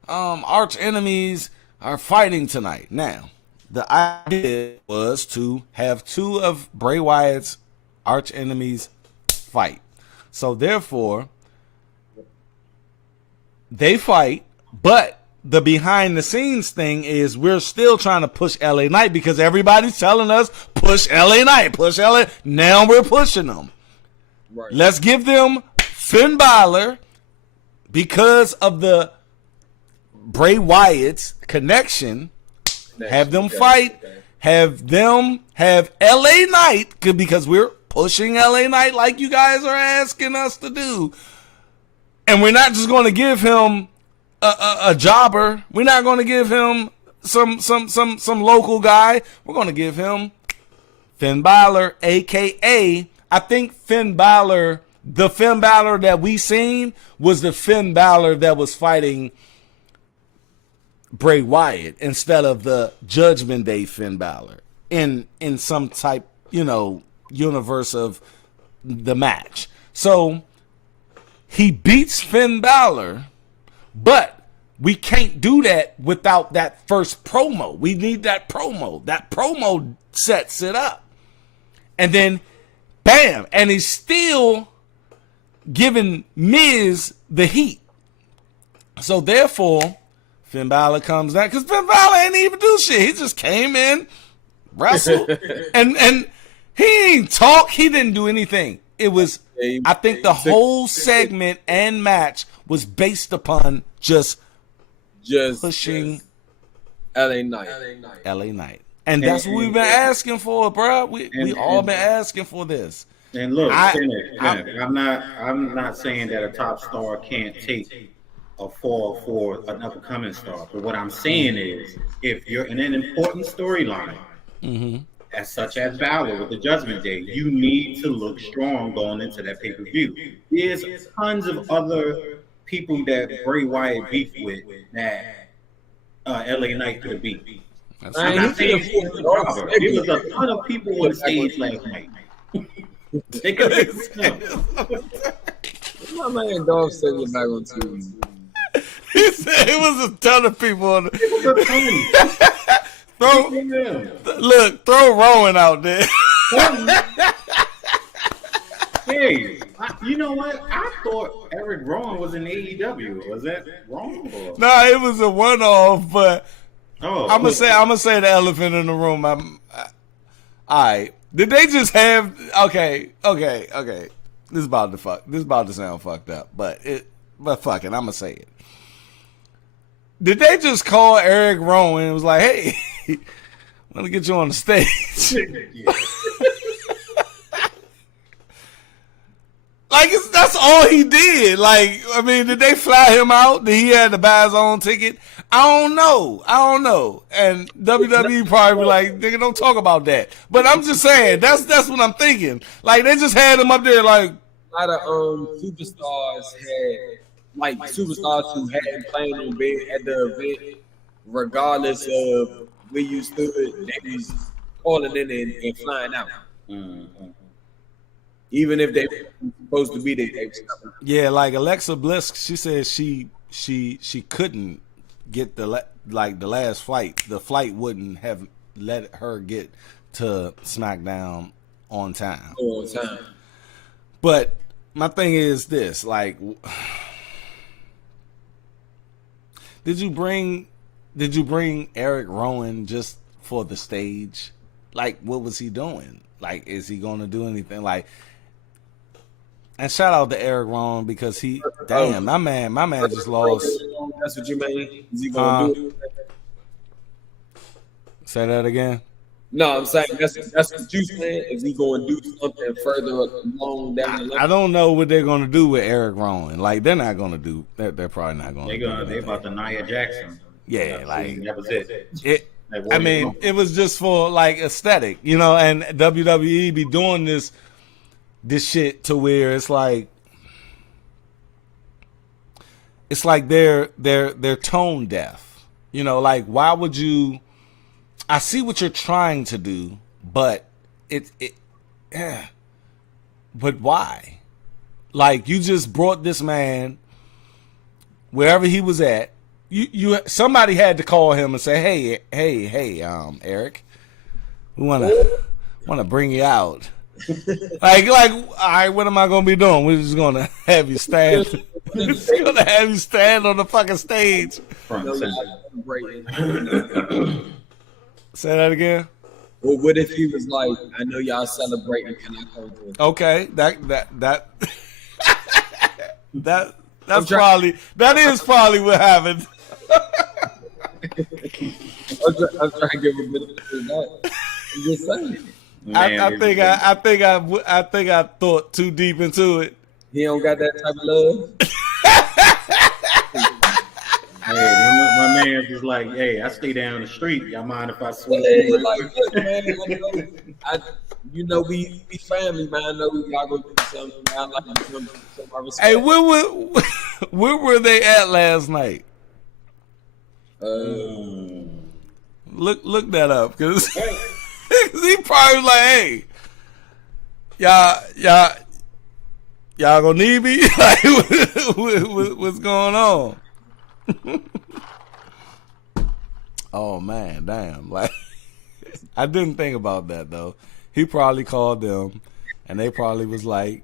arch enemies are fighting tonight. Now, the idea was to have 2 of Bray Wyatt's arch enemies fight. So therefore, they fight, but the behind the scenes thing is we're still trying to push LA Knight because everybody's telling us push LA Knight, push LA. Now we're pushing them. right. Let's give them Finn Balor because of the Bray Wyatt's connection. Have them fight. Have them have LA Knight because we're pushing LA Knight like you guys are asking us to do. And we're not just going to give him a jobber. We're not going to give him some local guy. We're going to give him Finn Balor, a.k.a. I think Finn Balor, the Finn Balor that we seen was the Finn Balor that was fighting Bray Wyatt instead of the Judgment Day Finn Balor in some type, universe of the match. So he beats Finn Balor, but we can't do that without that first promo. We need that promo. That promo sets it up. And then, bam, and he's still giving Miz the heat. So therefore, Finn Balor comes down, because Finn Balor ain't even do shit. He just came in, wrestled, and he ain't talk. He didn't do anything. It was, I think the whole segment and match was based upon just pushing LA Knight. LA Knight. And that's what we've been asking for, bro. We all been asking for this. And look, I'm not saying that a top star can't take a fall for an up and coming star. But what I'm saying is, if you're in an important storyline, as such as Balor with the Judgment Day, you need to look strong going into that pay-per-view. There's tons of other people that Bray Wyatt beef with that LA Knight could have beat. I'm not saying he was a jobber. There was a ton of people on the stage last night. They could have My man Dolph Ziggler back on TV. He said it was a ton of people on the. Throw Rowan out there. Hey, you know what? I thought Eric Rowan was in AEW. Was that wrong? Nah, it was a one-off, but Oh, I'm gonna say the elephant in the room. All right. Did they just have? Okay. This is about to sound fucked up, but fuck it. I'm gonna say it. Did they just call Eric Rowan and was like, "Hey, I'm gonna get you on the stage"? Like that's all he did. Like, I mean, did they fly him out? Did he have to buy his own ticket? I don't know. And WWE probably be like, nigga, don't talk about that. But I'm just saying, that's what I'm thinking. Like, they just had him up there like a lot of superstars who hadn't planned on being at the event, regardless of where you stood, they was calling in and flying out. Mm-hmm. Even if they were supposed to be there, they was coming. Yeah, like Alexa Bliss, she said she couldn't get the last flight. The flight wouldn't have let her get to SmackDown on time. But my thing is this, like, did you bring Eric Rowan just for the stage? Like, what was he doing? Like, is he going to do anything? Like, and shout out to Eric Rowan because my man just lost. That's what you mean? Is he going to do? Say that again. No, I'm saying that's what you saying. Is he going to do something further along down the line? I don't know what they're going to do with Eric Rowan. Like, they're not going to do. They're probably not going to. They about the Nia Jackson. Yeah, like that was it. I mean, it was just for like aesthetic, you know. And WWE be doing this shit to where it's like they're tone deaf, you know. Like, why would you? I see what you're trying to do, but but why? Like, you just brought this man wherever he was at. You somebody had to call him and say, hey, Eric, we wanna bring you out. like, all right, what am I gonna be doing? We're just gonna have you stand. We're just gonna have you stand on the fucking stage. Say that again. Well, what if he was like, I know y'all celebrating, can I come to it? Okay, that is probably what happened. I'm trying to give a bit of that. I'm just saying. I think I thought too deep into it. He don't got that type of love. Hey, my man was like, "Hey, I stay down the street. Y'all mind if I swing?" Like, look, man, you know, we family, man. I know we gotta go do something. Man. I like to do something. Hey, where were they at last night? Look that up, because he probably was like, "Hey, y'all gonna need me? Like, what's going on?" Oh man, damn! Like, I didn't think about that though. He probably called them, and they probably was like,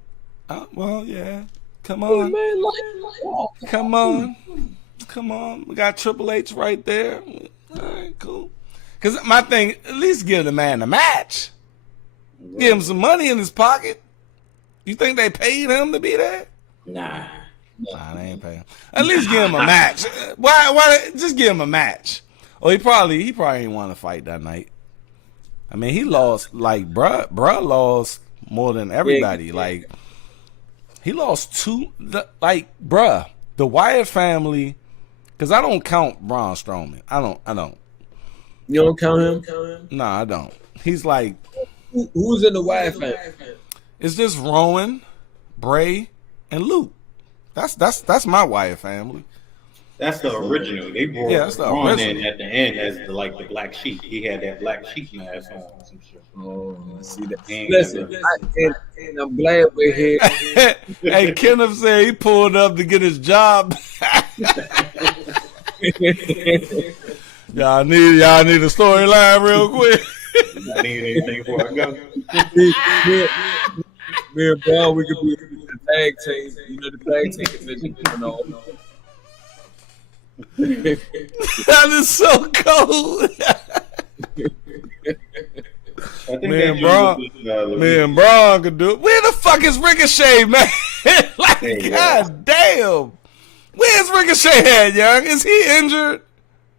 "Oh, well, yeah, come on, come on. We got Triple H right there. All right, cool." Because my thing, at least give the man a match. Give him some money in his pocket. You think they paid him to be there? Nah, they ain't paying him. At least give him a match. Why? Just give him a match. Oh, he probably didn't want to fight that night. I mean, he lost, like, bruh lost more than everybody. Like, he lost the Wyatt family, because I don't count Braun Strowman. I don't. You don't count him? No, I don't. He's like, who's in the Wyatt family? It's just Rowan, Bray, and Luke. That's my Wyatt family. That's the original. They brought Braun in at the end as the black sheep. He had that black sheep mask on. Some shit. Oh, I see that. Listen, and I'm glad we're here. Hey, Kenneth said he pulled up to get his job. Y'all need a storyline real quick. I need anything before I go. Me and Brown, we could be the tag team. You know, the tag team division going on. That is so cold. Man, Braun could do it. Where the fuck is Ricochet, man? Like, god damn. Where's Ricochet at, young? Is he injured?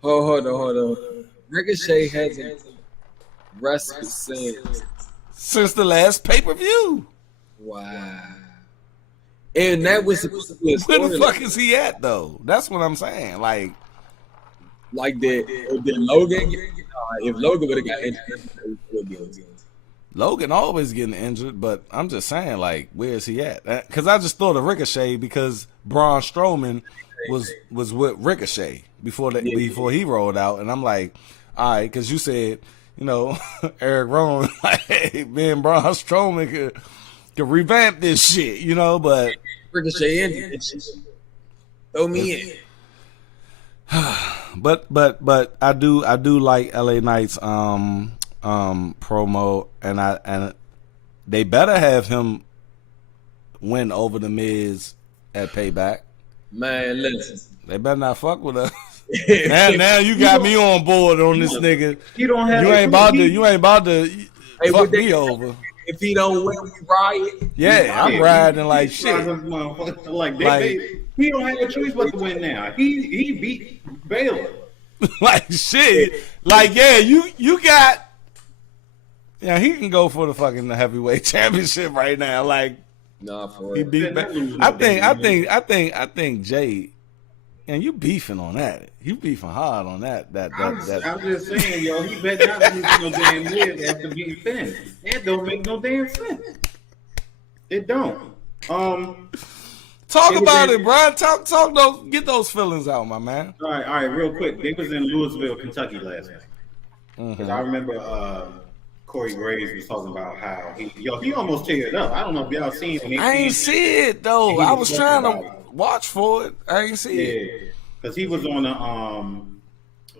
Hold on. Ricochet hasn't wrestled since the last pay-per-view. Wow. And that was supposed to be a where the fuck is he at, though? That's what I'm saying. Like did Logan get if Logan would have got injured, Logan always getting injured, but I'm just saying, like, where is he at? Because I just thought of Ricochet because Braun Strowman was with Ricochet before he rolled out, and I'm like, all right, because you said, you know, Eric Rowan, like, hey, man, Braun Strowman could revamp this shit, you know, but Ricochet in, throw me in. But I do like LA Knight's promo, and they better have him win over the Miz at Payback. Man, listen, they better not fuck with us. now you got me on board on this nigga. You ain't about to fuck me over. If he don't win, we riot. Yeah, I'm riding like shit. He don't have a choice but to win now. He beat Baylor. Like shit. Like, yeah, you got. Yeah, he can go for the fucking heavyweight championship right now. Like, nah, for he beat. I think Jay. And you beefing on that. You beefing hard on that. I'm just saying, yo, he better not lose no damn Miz after being Finn. That don't make no damn sense. It don't. Talk about it, bro. Talk. Get those feelings out, my man. All right, real quick. They was in Louisville, Kentucky last night. Because I remember Corey Graves was talking about how he almost teared up. I don't know if y'all seen it. I ain't see it though. I was trying to watch for it. I ain't see it. Because he was on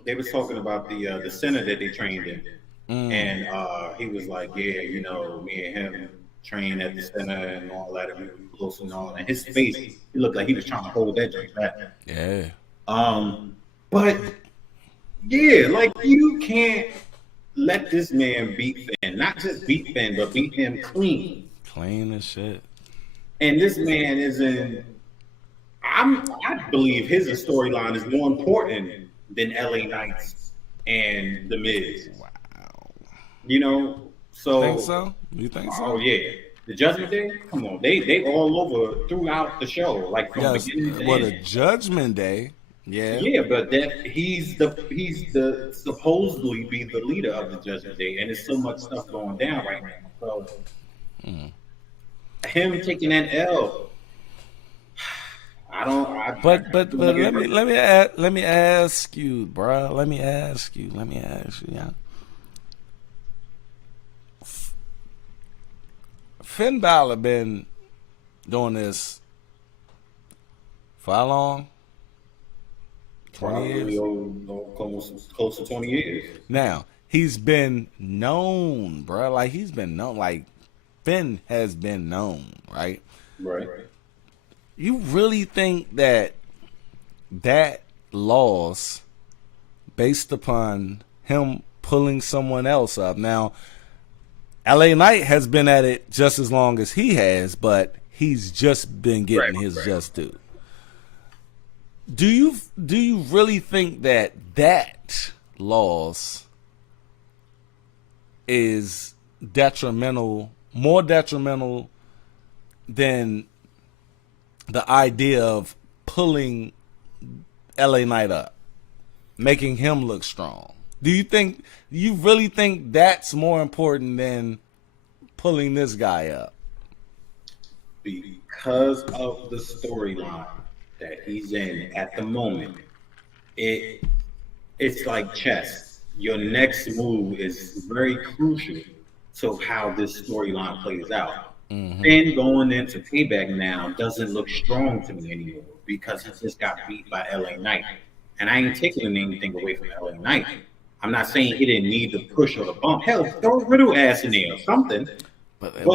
they was talking about the center that they trained in, and he was like, yeah, you know, me and him trained at the center and all that, and we were close and all. And his face, he looked like he was trying to hold that joint back. Yeah. But yeah, like you can't let this man beat Finn, not just beat Finn, but beat him clean. Clean as shit. And this man is in. I believe his storyline is more important than LA Knights and The Miz. Wow. You know, so think so? You think so? Oh yeah, the Judgment Day. Come on, they all over throughout the show, like from beginning to end. A Judgment Day? Yeah. Yeah, but that he's the supposedly be the leader of the Judgment Day, and there's so much stuff going down right now. So him taking that L. But let me ask you, bro. Let me ask you. Yeah. Finn Balor been doing this for how long? 20 years. Close to 20 years. Now he's been known, bro. Like he's been known. Like Finn has been known, right? Right. You really think that loss, based upon him pulling someone else up? Now, LA Knight has been at it just as long as he has, but he's just been getting his just due. Do you really think that loss is more detrimental than the idea of pulling LA Knight up, making him look strong? Do you really think that's more important than pulling this guy up? Because of the storyline that he's in at the moment, it's like chess. Your next move is very crucial to how this storyline plays out. Finn going into Payback now doesn't look strong to me anymore because he just got beat by LA Knight. And I ain't taking anything away from LA Knight. I'm not saying he didn't need the push or the bump. Hell, throw Riddle ass in there or something. But it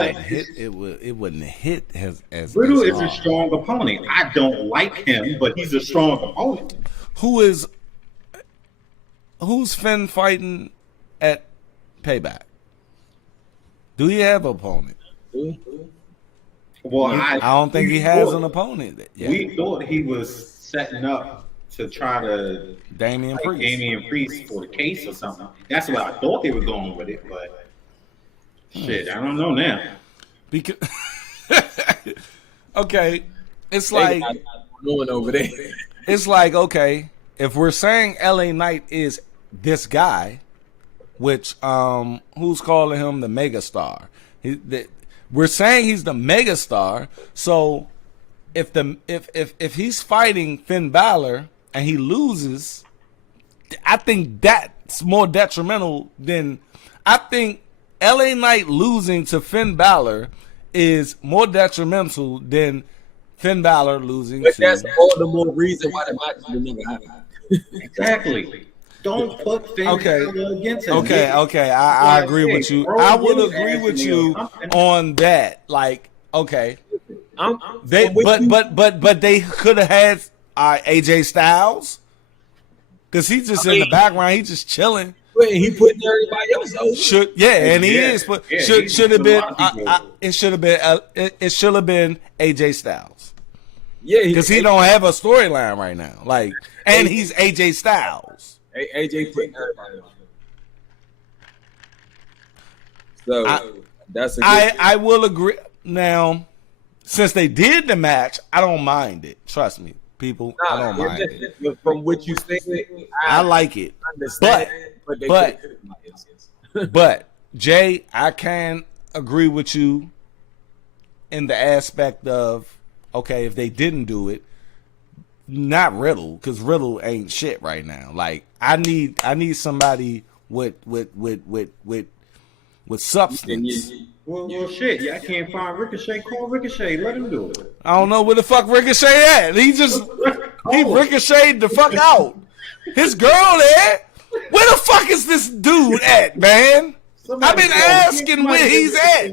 wouldn't hit as Riddle is a strong opponent. I don't like him, but he's a strong opponent. who's Finn fighting at Payback? Do he have an opponent? Well, I don't think he has an opponent yet. We thought he was setting up to try to Damian Priest. Damian Priest for the case or something. That's what I thought they were going with it, but shit, I don't know now. Because okay, it's like going over there. It's like, okay, if we're saying LA Knight is this guy, which who's calling him the megastar? We're saying he's the megastar. So if he's fighting Finn Balor and he loses, I think that's more detrimental than I think LA Knight losing to Finn Balor is more detrimental than Finn Balor losing. But that's all the more reason why the match will never happen. Exactly. Don't put Finn Balor against him. Okay. I agree with you. I would agree with you on that. Like, okay, but they could have had AJ Styles because he's just in the background. He's just chilling. He putting everybody else over. He is. But should have been. It should have been. It should have been AJ Styles. Yeah, because he don't have a storyline right now. Like, and he's AJ Styles. AJ putting everybody on. So that's. I will agree. Now, since they did the match, I don't mind it. Trust me, people. I don't mind it. From what you said, I like it. But Jay, I can agree with you in the aspect of, okay, if they didn't do it, not Riddle, because Riddle ain't shit right now. Like, I need somebody with substance. Well, shit. Yeah, I can't find Ricochet. Call Ricochet. Let him do it. I don't know where the fuck Ricochet at. He ricocheted the fuck out. His girl there. Where the fuck is this dude at, man? I've been asking where he's at.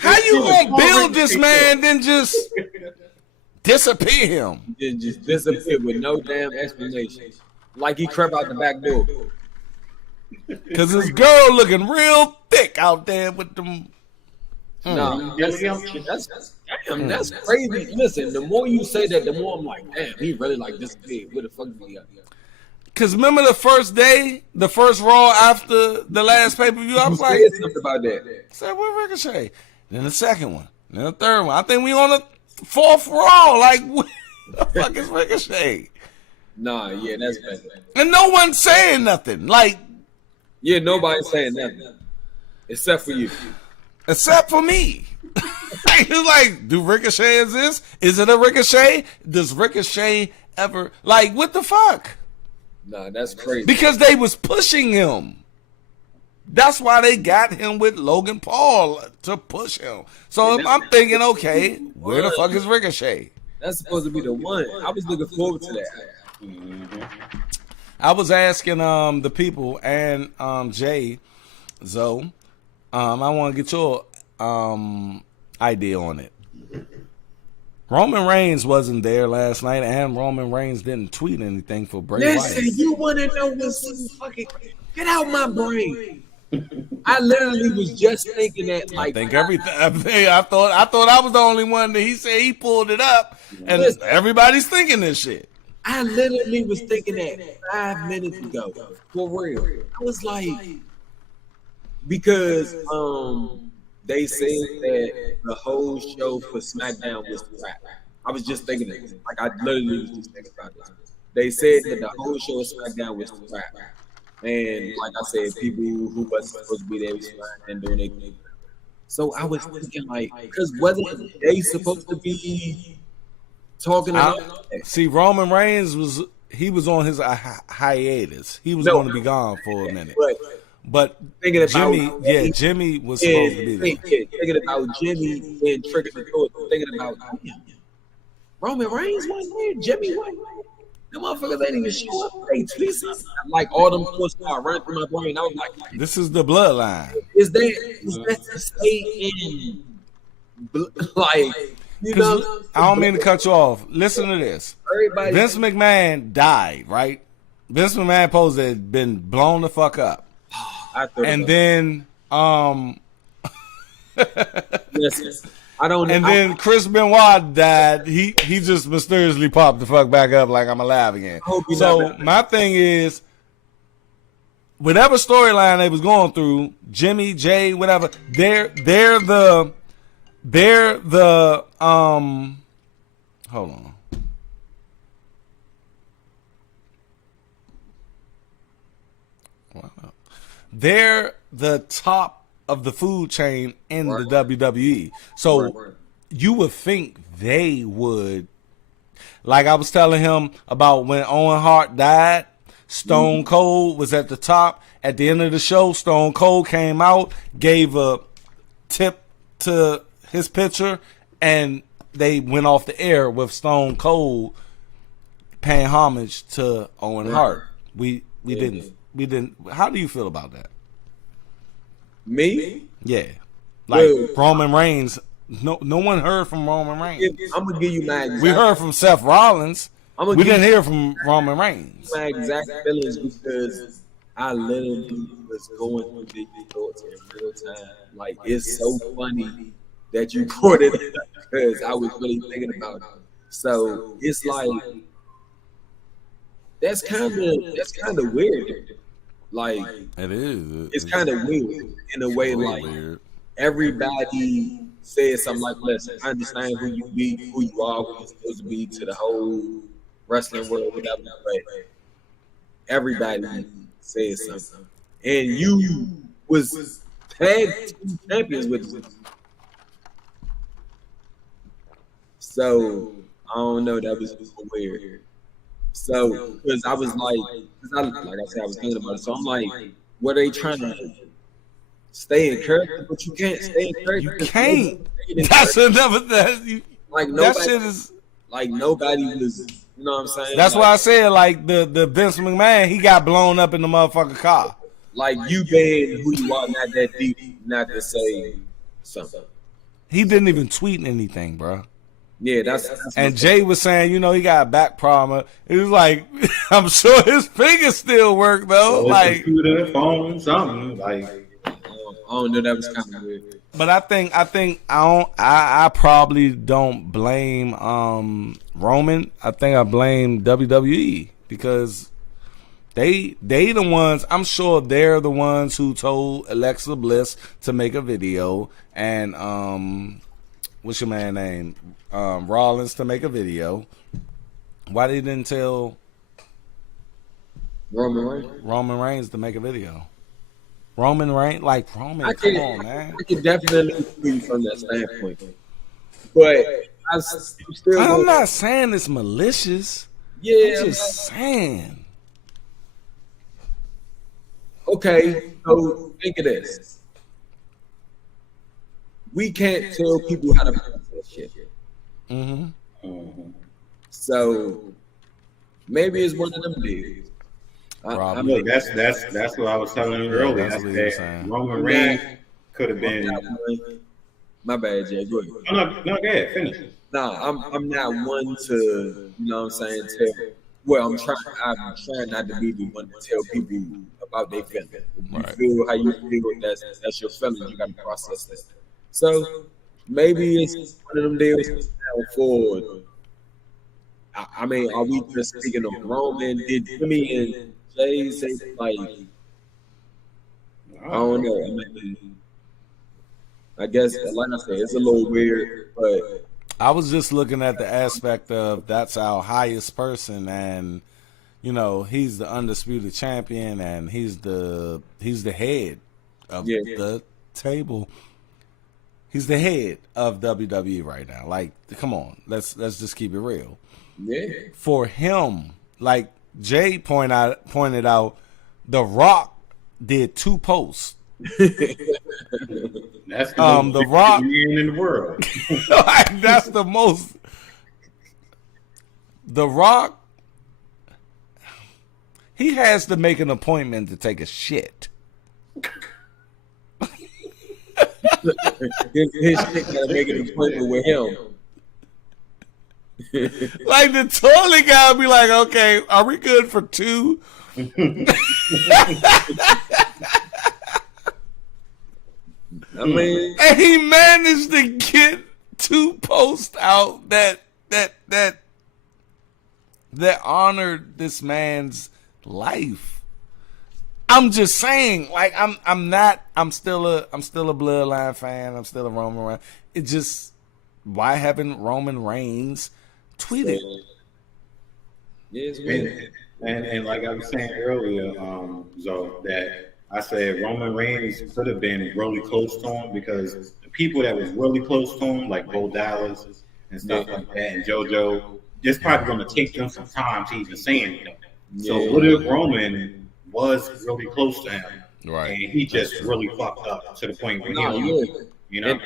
How you gonna build this man then just disappear him? Just disappear with no damn explanation. Like he crept out the back door. Cause his girl looking real thick out there with them. No, that's crazy. Listen, the more you say that, the more I'm like, damn, he really like this big. Where the fuck is he at? Cause remember the first day, the first Raw after the last pay-per-view, I was like, something about that. I said, where Ricochet? Then the second one, then the third one. I think we on the fourth Raw. Like, what the fuck is Ricochet? Nah, yeah, that's better. And no one's saying nothing. Like, yeah, nobody's saying nothing except for you, except for me. It's like, do Ricochet exist? Is it a Ricochet? Does Ricochet ever like what the fuck? Nah, that's crazy. Because they was pushing him. That's why they got him with Logan Paul to push him. So I'm thinking, okay, where the fuck is Ricochet? That's supposed to be the one. I was looking forward to that. Mm-hmm. I was asking the people and Jay, Zoe, I want to get your idea on it. Roman Reigns wasn't there last night, and Roman Reigns didn't tweet anything for Bray Wyatt. Listen, you want to know what's fucking... Get out my brain. I literally was just thinking that, like... I think everything... I thought I was the only one that he said he pulled it up, and everybody's thinking this shit. I literally was thinking that 5 minutes ago. For real. I was like... Because they said that the whole show for Smackdown was crap. I was just thinking that. Like, I literally was just thinking about this. They said that the whole show of Smackdown was crap. And like I said, people who wasn't supposed to be there was and doing their thing. So I was thinking, like, because wasn't they supposed to be talking about that? See, Roman Reigns was on his hiatus. He was going to be gone for a minute. But thinking about Jimmy was supposed to be there. Thinking about Jimmy being triggered the door. Thinking about Roman Reigns wasn't there. Jimmy wasn't there. The motherfuckers ain't even show up. They tweet something. Like all them thoughts start running through my brain. I was like, this is the bloodline. Is that to stay in? Like, You know, I don't mean to cut you off. Listen to this. everybody. Vince McMahon died, right? Vince McMahon supposed to have been blown the fuck up. I thought And about then it. Listen, I don't. and then Chris Benoit died. He just mysteriously popped the fuck back up like I'm alive again. hope you So never- my thing is, whatever storyline they was going through, Jimmy, Jay, whatever, they're the hold on. Wow. They're the top of the food chain in the WWE. So Right. you would think they would. Like I was telling him about when Owen Hart died, Stone Cold was at the top. At the end of the show, Stone Cold came out, gave a tip to his picture, and they went off the air with Stone Cold paying homage to Owen Hart. We didn't. How do you feel about that? Me, Yeah, like Well- Roman Reigns. No one heard from Roman Reigns. I'm gonna give you my exact, We heard from Seth Rollins. I'm gonna We give didn't hear from Roman Reigns. my exact feelings because I literally was going through these thoughts in real time. Like it's so funny that you brought it up because I was really thinking about it. So it's like that's kind of weird. Like It is. it's kind of weird in a way. really Like weird. everybody says something like, "Listen, I understand who you be, who you are, who you're supposed to be to the whole wrestling world, whatever." But everybody says something, and you was tag team champions with us. So I don't know. That was super weird. So because I was like, like I said, I was thinking about it. So I'm like, were they trying to stay in character? But you can't stay in character. You can't. That's another thing. Like That nobody, shit is. like nobody was. You know what I'm saying? That's like, why I said like the Vince McMahon, he got blown up in the motherfucking car. like you being who you are, not that deep, not to say something. He didn't even tweet anything, bro. Yeah, that's And Jay was saying, you know, he got a back problem. It was like, I'm sure his fingers still work though. Like, computer, phone, something like. I don't know. That was kind of weird. but I think I probably don't blame Roman. I think I blame WWE because they the ones. I'm sure they're the ones who told Alexa Bliss to make a video and what's your man name? Rollins to make a video. Why they didn't tell Roman Reigns to make a video? Roman Reigns, like Roman, come on, man. I can definitely agree from that standpoint, but I'm still. I'm not saying it's malicious. Yeah. I'm just saying. Okay, so think of this. We can't tell people how to process shit. Mm-hmm. So maybe it's one of them deals. I Probably. mean, That's what I was telling you Yeah, earlier. that's I what you were said saying. Roman Reigns could have I'm been. not one- my bad, Jay. Go ahead. No, go ahead, finish. No, I'm not one to, you know what I'm saying, tell. Well, I'm trying not to be the one to tell people about their feelings. If you Right. feel how you feel, that's your feelings. You got to process that. So maybe it's one of them deals now for. I mean, are we just speaking of Roman? Did Jimmy and Jay say like? I don't know. I mean, I guess, like I said, it's a little weird, but I was just looking at the aspect of that's our highest person, and you know he's the undisputed champion, and he's the head of the table. He's the head of WWE right now. Like, come on, let's just keep it real. yeah. For him, like Jay pointed out, The Rock did 2 posts. That's The Rock in the world. like, that's the most. The Rock, he has to make an appointment to take a shit. His shit gotta make an appointment with him. Like the toilet guy would be like, okay, are we good for 2? I mean, And he managed to get 2 posts out that honored this man's life. I'm just saying, like I'm still a Bloodline fan. I'm still a Roman Reigns. It just, why haven't Roman Reigns tweeted? yeah, it's weird. And like I was saying earlier, so that I said Roman Reigns could have been really close to him because the people that was really close to him, like Bo Dallas and stuff like that, and JoJo, it's probably going to take them some time to even say anything. So what if Roman was really close to him, Right? and he just really fucked up to the point where you know.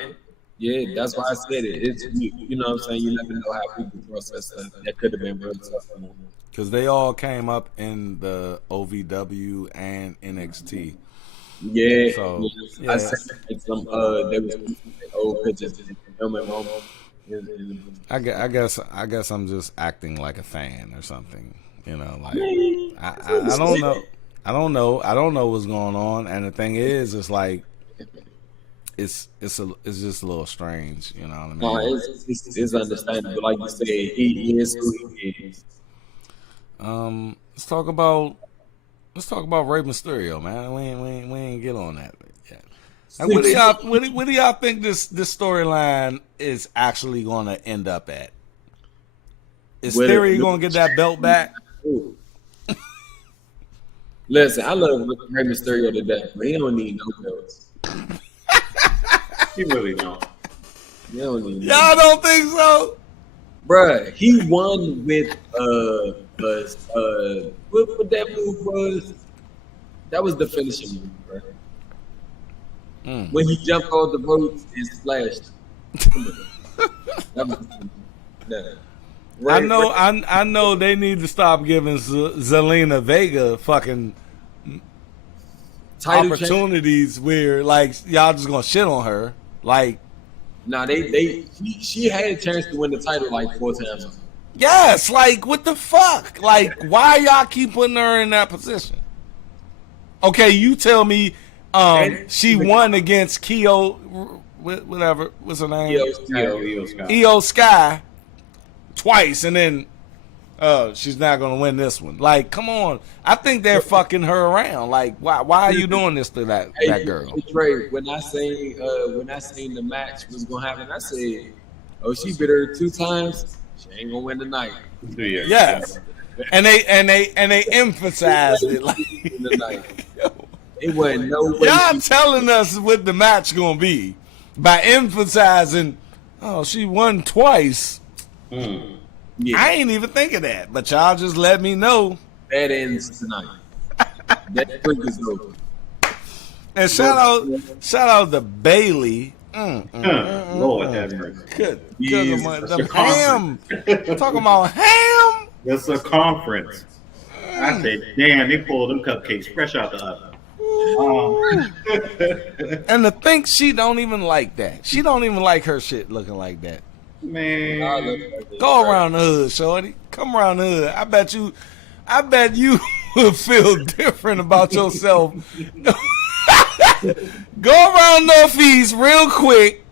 Yeah, that's why I said it. It's, you know what I'm saying? You never know how people process stuff. That could have been really tough for them. Because they all came up in the OVW and NXT. Yeah. So, I said some there was old pictures of him and Roman. I guess I'm just acting like a fan or something. You know, like I don't know. I don't know what's going on. And the thing is, it's like it's just a little strange. You know what I mean? No, it's understandable. Like you said, he is who he is. Let's talk about Rey Mysterio, man. We ain't get on that yet. Like, what do y'all think this storyline is actually going to end up at? Is Theory going to get that belt back? Listen, I love Rey Mysterio to death, but he don't need no belts. He really don't. He don't need no Y'all don't think so? Bruh, he won with what that move was. That was the finishing move, bro. When he jumped off the ropes and splashed. That was, yeah. I know they need to stop giving Zelina Vega fucking Title opportunities where like y'all just gonna shit on her. Like, nah, she had a chance to win the title like 4 times. yes, like what the fuck? Like, why y'all keep putting her in that position? Okay, you tell me she won against Keo, whatever, what's her name? Io Sky twice, and then she's not going to win this one. Like, come on. I think they're fucking her around. Like, why are you doing this to that girl? Hey, Trey, when I seen the match was going to happen, I said, oh, she beat her 2 times. She ain't going to win tonight. Yes. And they emphasized it. Like, it wasn't no way. Y'all telling us what the match going to be by emphasizing, oh, she won twice. Yeah. I ain't even think of that, but y'all just let me know. That ends tonight. That freak is over. And shout out to Bailey. Lord have mercy. Good. The ham. Talking about ham. The circumference. I said, damn, they pulled them cupcakes fresh out the oven. And to think she don't even like that. She don't even like her shit looking like that. Man, go around the hood, shorty. Come around the hood. I bet you will feel different about yourself. Go around Northeast real quick.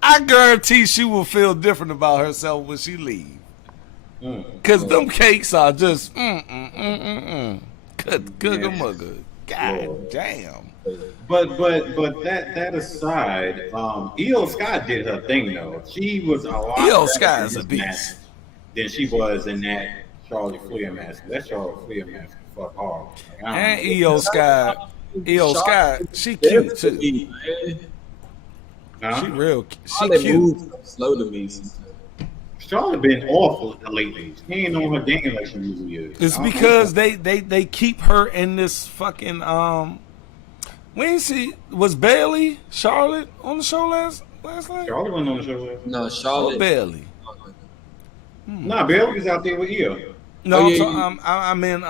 I guarantee she will feel different about herself when she leaves. Cause them cakes are just good mugger. God damn. But that aside, Io Sky did her thing though. She was a lot Io Sky is a beast than she was in that Charlotte Flair match. That Charlotte Flair match was fuck hard. And Io Sky, she cute too. She real. She cute. Slow to me. Charlotte been awful lately. She ain't on her game like she usually is. It's because they keep her in this fucking We ain't see, was Bailey, Charlotte on the show last night? Charlotte wasn't on the show last night. No, Charlotte. Or Bailey. Nah, Bailey was out there with Io. No, I mean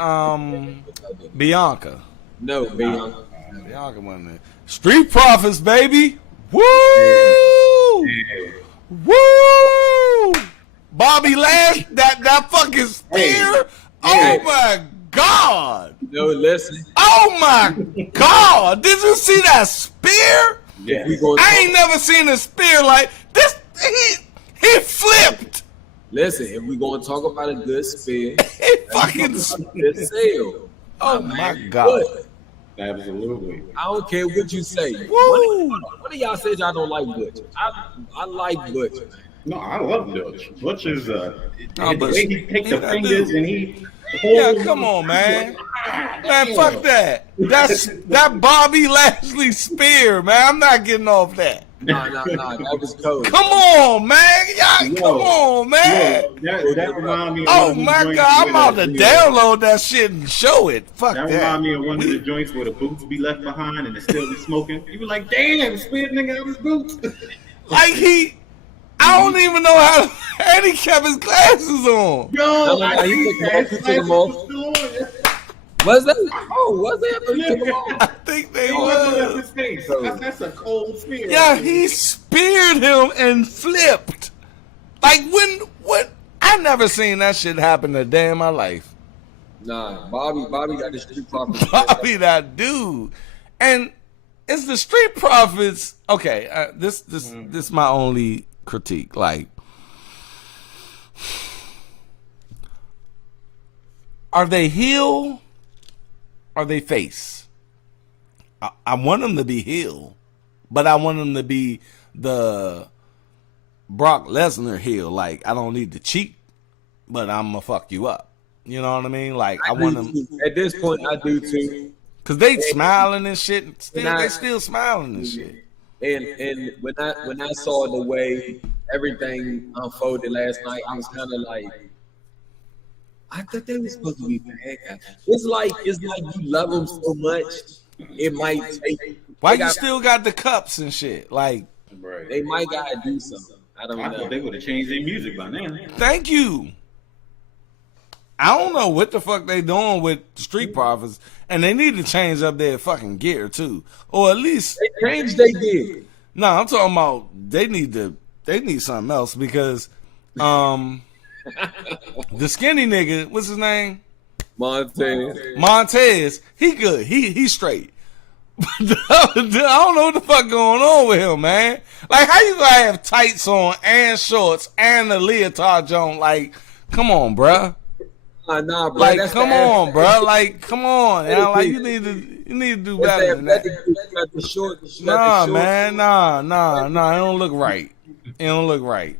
Bianca. No, Bianca. Bianca wasn't there. Street Profits, baby. Woo! Yeah. Woo! Bobby Lash, that fucking spear. Oh my God. No, listen. Oh my God. Did you see that spear? Yeah. I ain't never seen a spear like this. He flipped. Listen, if we gonna talk about a good spear, He fucking. good sale. Oh my God. Absolutely. I don't care what you say. Woo. One of y'all said y'all don't like Butch. I like Butch, man. No, I love Butch. Butch is the but way he takes the that fingers dude. and he. Yeah, come on, man. Man, fuck that. That Bobby Lashley spear, man. I'm not getting off that. Nah, that was Cody. Come on, man. Y'all, come on, man. That reminded me of Oh one of the my joints God, I'm where about to download that shit and show it. Fuck That that. reminded me of one of the joints where the boots be left behind and they still be smoking. You be like, damn, speared nigga out his boots. Like I don't even know how, and he kept his glasses on. Yo, took them off. Was that? Oh, was that? I think they That's was. his face. That's a cold spear. Yeah, he speared him and flipped. Like what? I never seen that shit happen a day in my life. Nah, Bobby got the street profits. Bobby, that dude, and it's the Street Profits. Okay, this my only critique. Like, are they heel? Are they face? I want them to be heel, but I want them to be the Brock Lesnar heel. Like, I don't need to cheat, but I'm gonna fuck you up. You know what I mean? Like, I want them. At this point, I do too. Cause they smiling and shit. They still smiling and shit. And when I saw the way everything unfolded last night, I was kind of like, I thought they were supposed to be bad guys. It's like you love them so much, it might take. Why you still got the cups and shit? Like, Right. They might gotta do something. I don't I know. thought they would have changed their music by now. thank you. I don't know what the fuck they doing with Street Profits, and they need to change up their fucking gear too, or at least They changed they did. no. I'm talking about they need something else because the skinny nigga, what's his name? Montez, he good. He straight. I don't know what the fuck going on with him, man. Like, how you gonna have tights on and shorts and a leotard joint? Like, come on, bruh. Nah, bro. Like, come on, bruh. Like, come on. Now, like, you need to do better than that. Nah, man. Nah. It don't look right. It don't look right.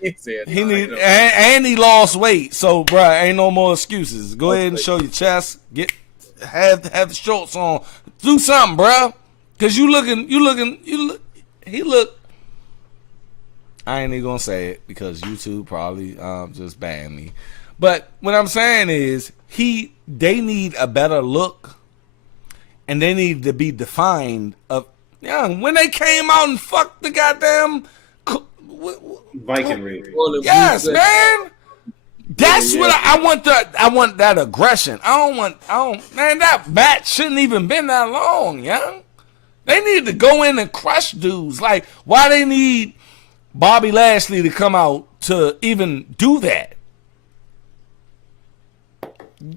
He need and he lost weight, so bruh, ain't no more excuses. Go ahead and show your chest. Have the shorts on. Do something, bruh. Cause he look. I ain't even gonna say it because YouTube probably just banned me. But what I'm saying is they need a better look, and they need to be defined of when they came out and fucked the goddamn Viking race. yes, man. That's what I want. I want that aggression. Man, that match shouldn't even been that long, young. They need to go in and crush dudes. Like, why they need Bobby Lashley to come out to even do that?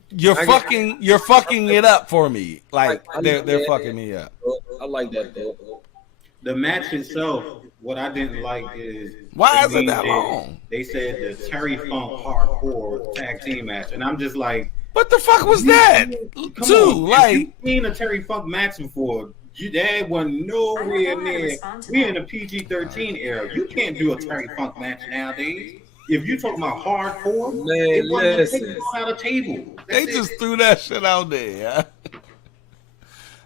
You're fucking it up for me. Like, they're fucking me up. I like that though. The match itself, what I didn't like is Why is it that long? They said the Terry Funk Hardcore tag team match, and I'm just like, what the fuck was that? Like, you've seen a Terry Funk match before. That wasn't nowhere near. We're in the PG-13 era. You can't do a Terry Funk match nowadays. If you talking about hardcore, man, listen. Out of table. They just threw that shit out there. Yeah?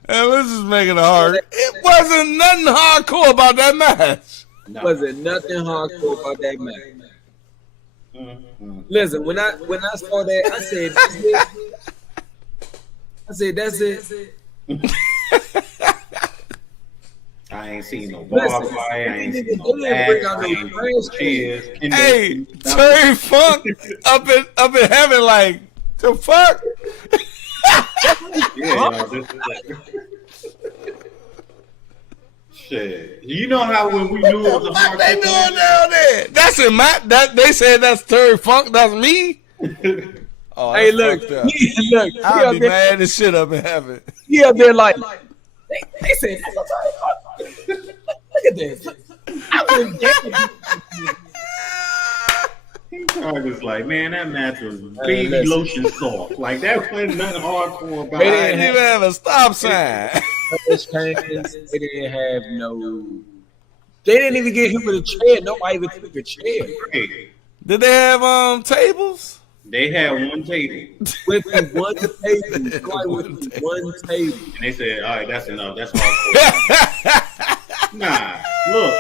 And let's just make it hard. It wasn't nothing hardcore about that match. No. Wasn't nothing hardcore about that match. Listen, when I saw that, I said, that's it. I ain't seen no barbed wire. I ain't seen no cheers. Hey, Terry Funk up in heaven, like, the fuck? Shit. You know how when we knew it was a What they hardcore doing match? down there? That's in my. They said that's Terry Funk. That's me. Oh, Hey, that's look, fucked up. look, I'll be mad as shit up in heaven. he up there like they said. Look at this. I was I was like, man, that match was baby lotion soft. Like that wasn't nothing hardcore about They I it. didn't even have a stop sign. They didn't have no. They didn't even get him with a chair. Nobody even took a chair. Hey, Did they have tables? they had one table, Went through one table. Nobody went through one table. and they said, all right, that's enough. That's hardcore. Nah, look.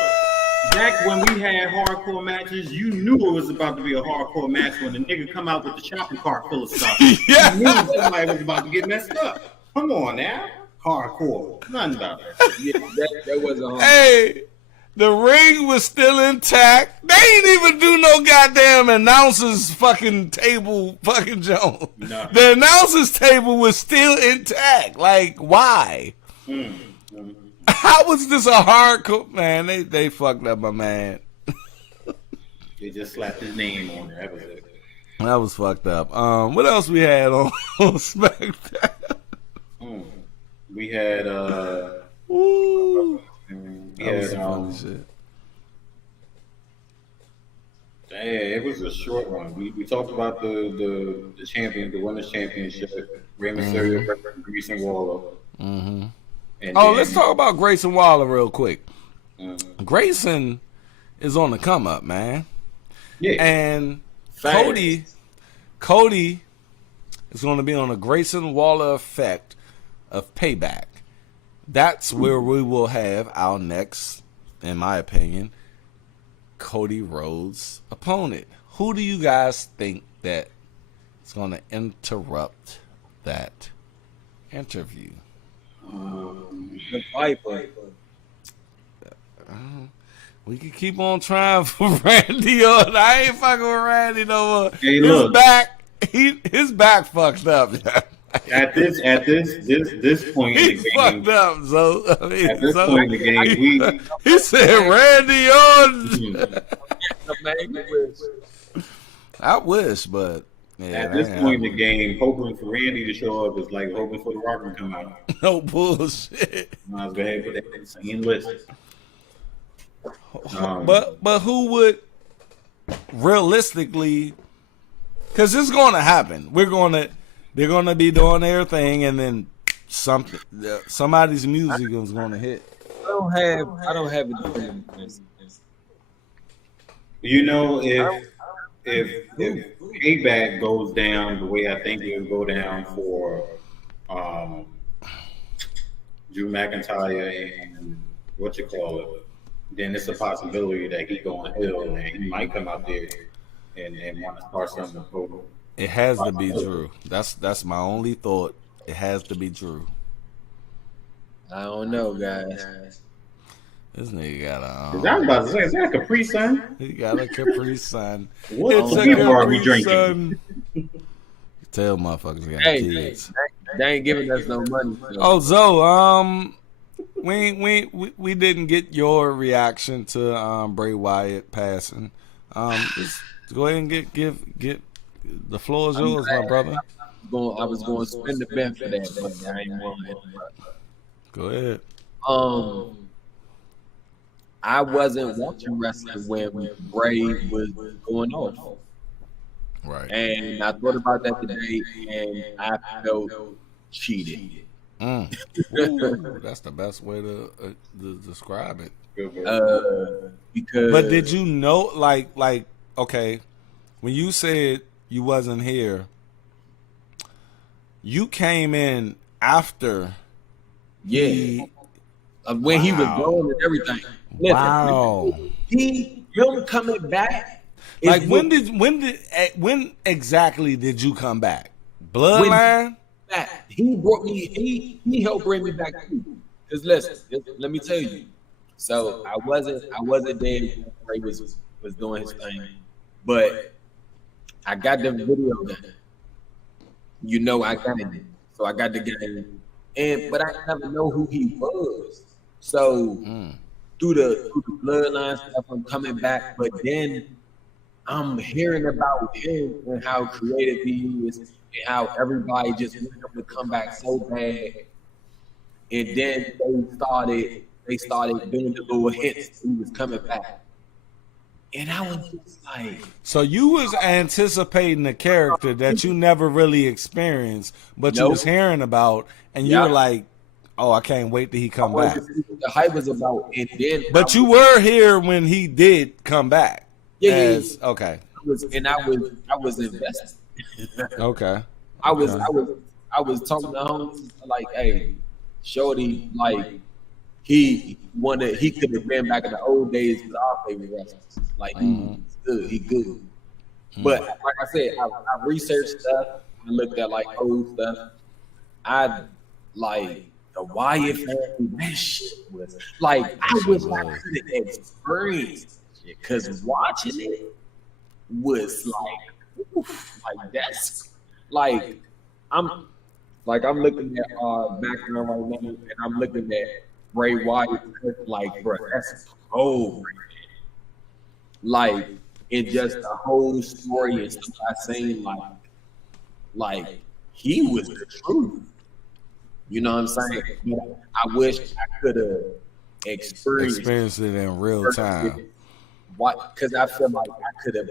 Back when we had hardcore matches, you knew it was about to be a hardcore match when the nigga come out with the shopping cart full of stuff. Yeah. You knew somebody was about to get messed up. Come on now. Hardcore. Nothing about that. Yeah, that wasn't hard. Hey, the ring was still intact. They ain't even do no goddamn announcers fucking table fucking Jones. No. The announcers table was still intact. Like, why? How was this a hardcore man? They fucked up my man. They just slapped his name on there. That was it. That was fucked up. What else we had on Smackdown? We had Woo. we That was had some funny shit. yeah, it was a short one. We talked about the champion, the women's championship, Rey Mysterio versus Grayson Waller. Mm-hmm. And Oh, then, let's talk about Grayson Waller real quick. Grayson is on the come up, man. Yeah. And Facts. Cody is going to be on a Grayson Waller effect of payback. That's where we will have our next, in my opinion, Cody Rhodes opponent. Who do you guys think that is going to interrupt that interview? The Viper. We can keep on trying for Randy Orton. I ain't fucking with Randy no more. Hey, his look. back, his back fucked up. At this point in He's the fucked game, up. So I mean, at this point in the game, he said Randy Orton. I wish, but yeah, at that this ain't point in the happening. game, hoping for Randy to show up is like hoping for the Rock to come out. No bullshit. I was going to put that in the same list. But who would realistically? Because it's going to happen. They're going to be doing their thing, and then somebody's music is going to hit. I don't have it. You know, if Payback goes down the way I think it will go down for Drew McIntyre and what you call it, then it's a possibility that he go on hill and he might come out there and want to start something over. It has to be Drew. That's my only thought. It has to be Drew. I don't know, guys. This nigga got I was about to say, is that a Capri Sun? he got a Capri Sun. What It's a people are we Capri drinking? Sun. Tell motherfuckers got Hey, kids. they ain't giving us no money. So. Oh, Zoe, we didn't get your reaction to Bray Wyatt passing. Just go ahead and get the floor is yours, my brother. I was going to spend the bet for that, but I ain't want it. Go ahead. I wasn't watching wrestling when Bray was going off. Right. And I thought about that today, and I felt cheated. Ooh, that's the best way to describe it. Because But did you know, like, okay, when you said you wasn't here, you came in after. when he was going and everything. Listen, Wow. him coming back. Like when exactly did you come back? Bloodline? He brought me. He helped bring me back too. Cause listen, let me tell you. So I wasn't there when Ray was doing his thing, but I got the video done. You know, I got it. So I got the game, but I never know who he was. So through the bloodline stuff, I'm coming back, but then I'm hearing about him and how creative he is, and how everybody just wanted him to come back so bad. And then they started doing the little hints he was coming back. And I was just like, So you was anticipating a character that you never really experienced, but you Nope. was hearing about, and you Yeah. were like, "Oh, I can't wait till he come I wanted back." to see what the hype was about. And then But you were here when he did come back. Yeah. Okay. I was invested. Okay. I was talking to homies like, hey, Shorty, like he could have been back in the old days with our favorite wrestlers. Like he good. But like I said, I researched stuff, I looked at like old stuff. I like the Wyatt family, that shit was like I wish I could have experienced it because watching it was like, oof, like that's like I'm looking at background right now, and I'm looking at Bray Wyatt, like, bro, that's cold, like, it just the whole story and stuff I seen, like he was the truth. You know what I'm saying? I wish I could have Experienced it in real time. What? Because I feel like I could have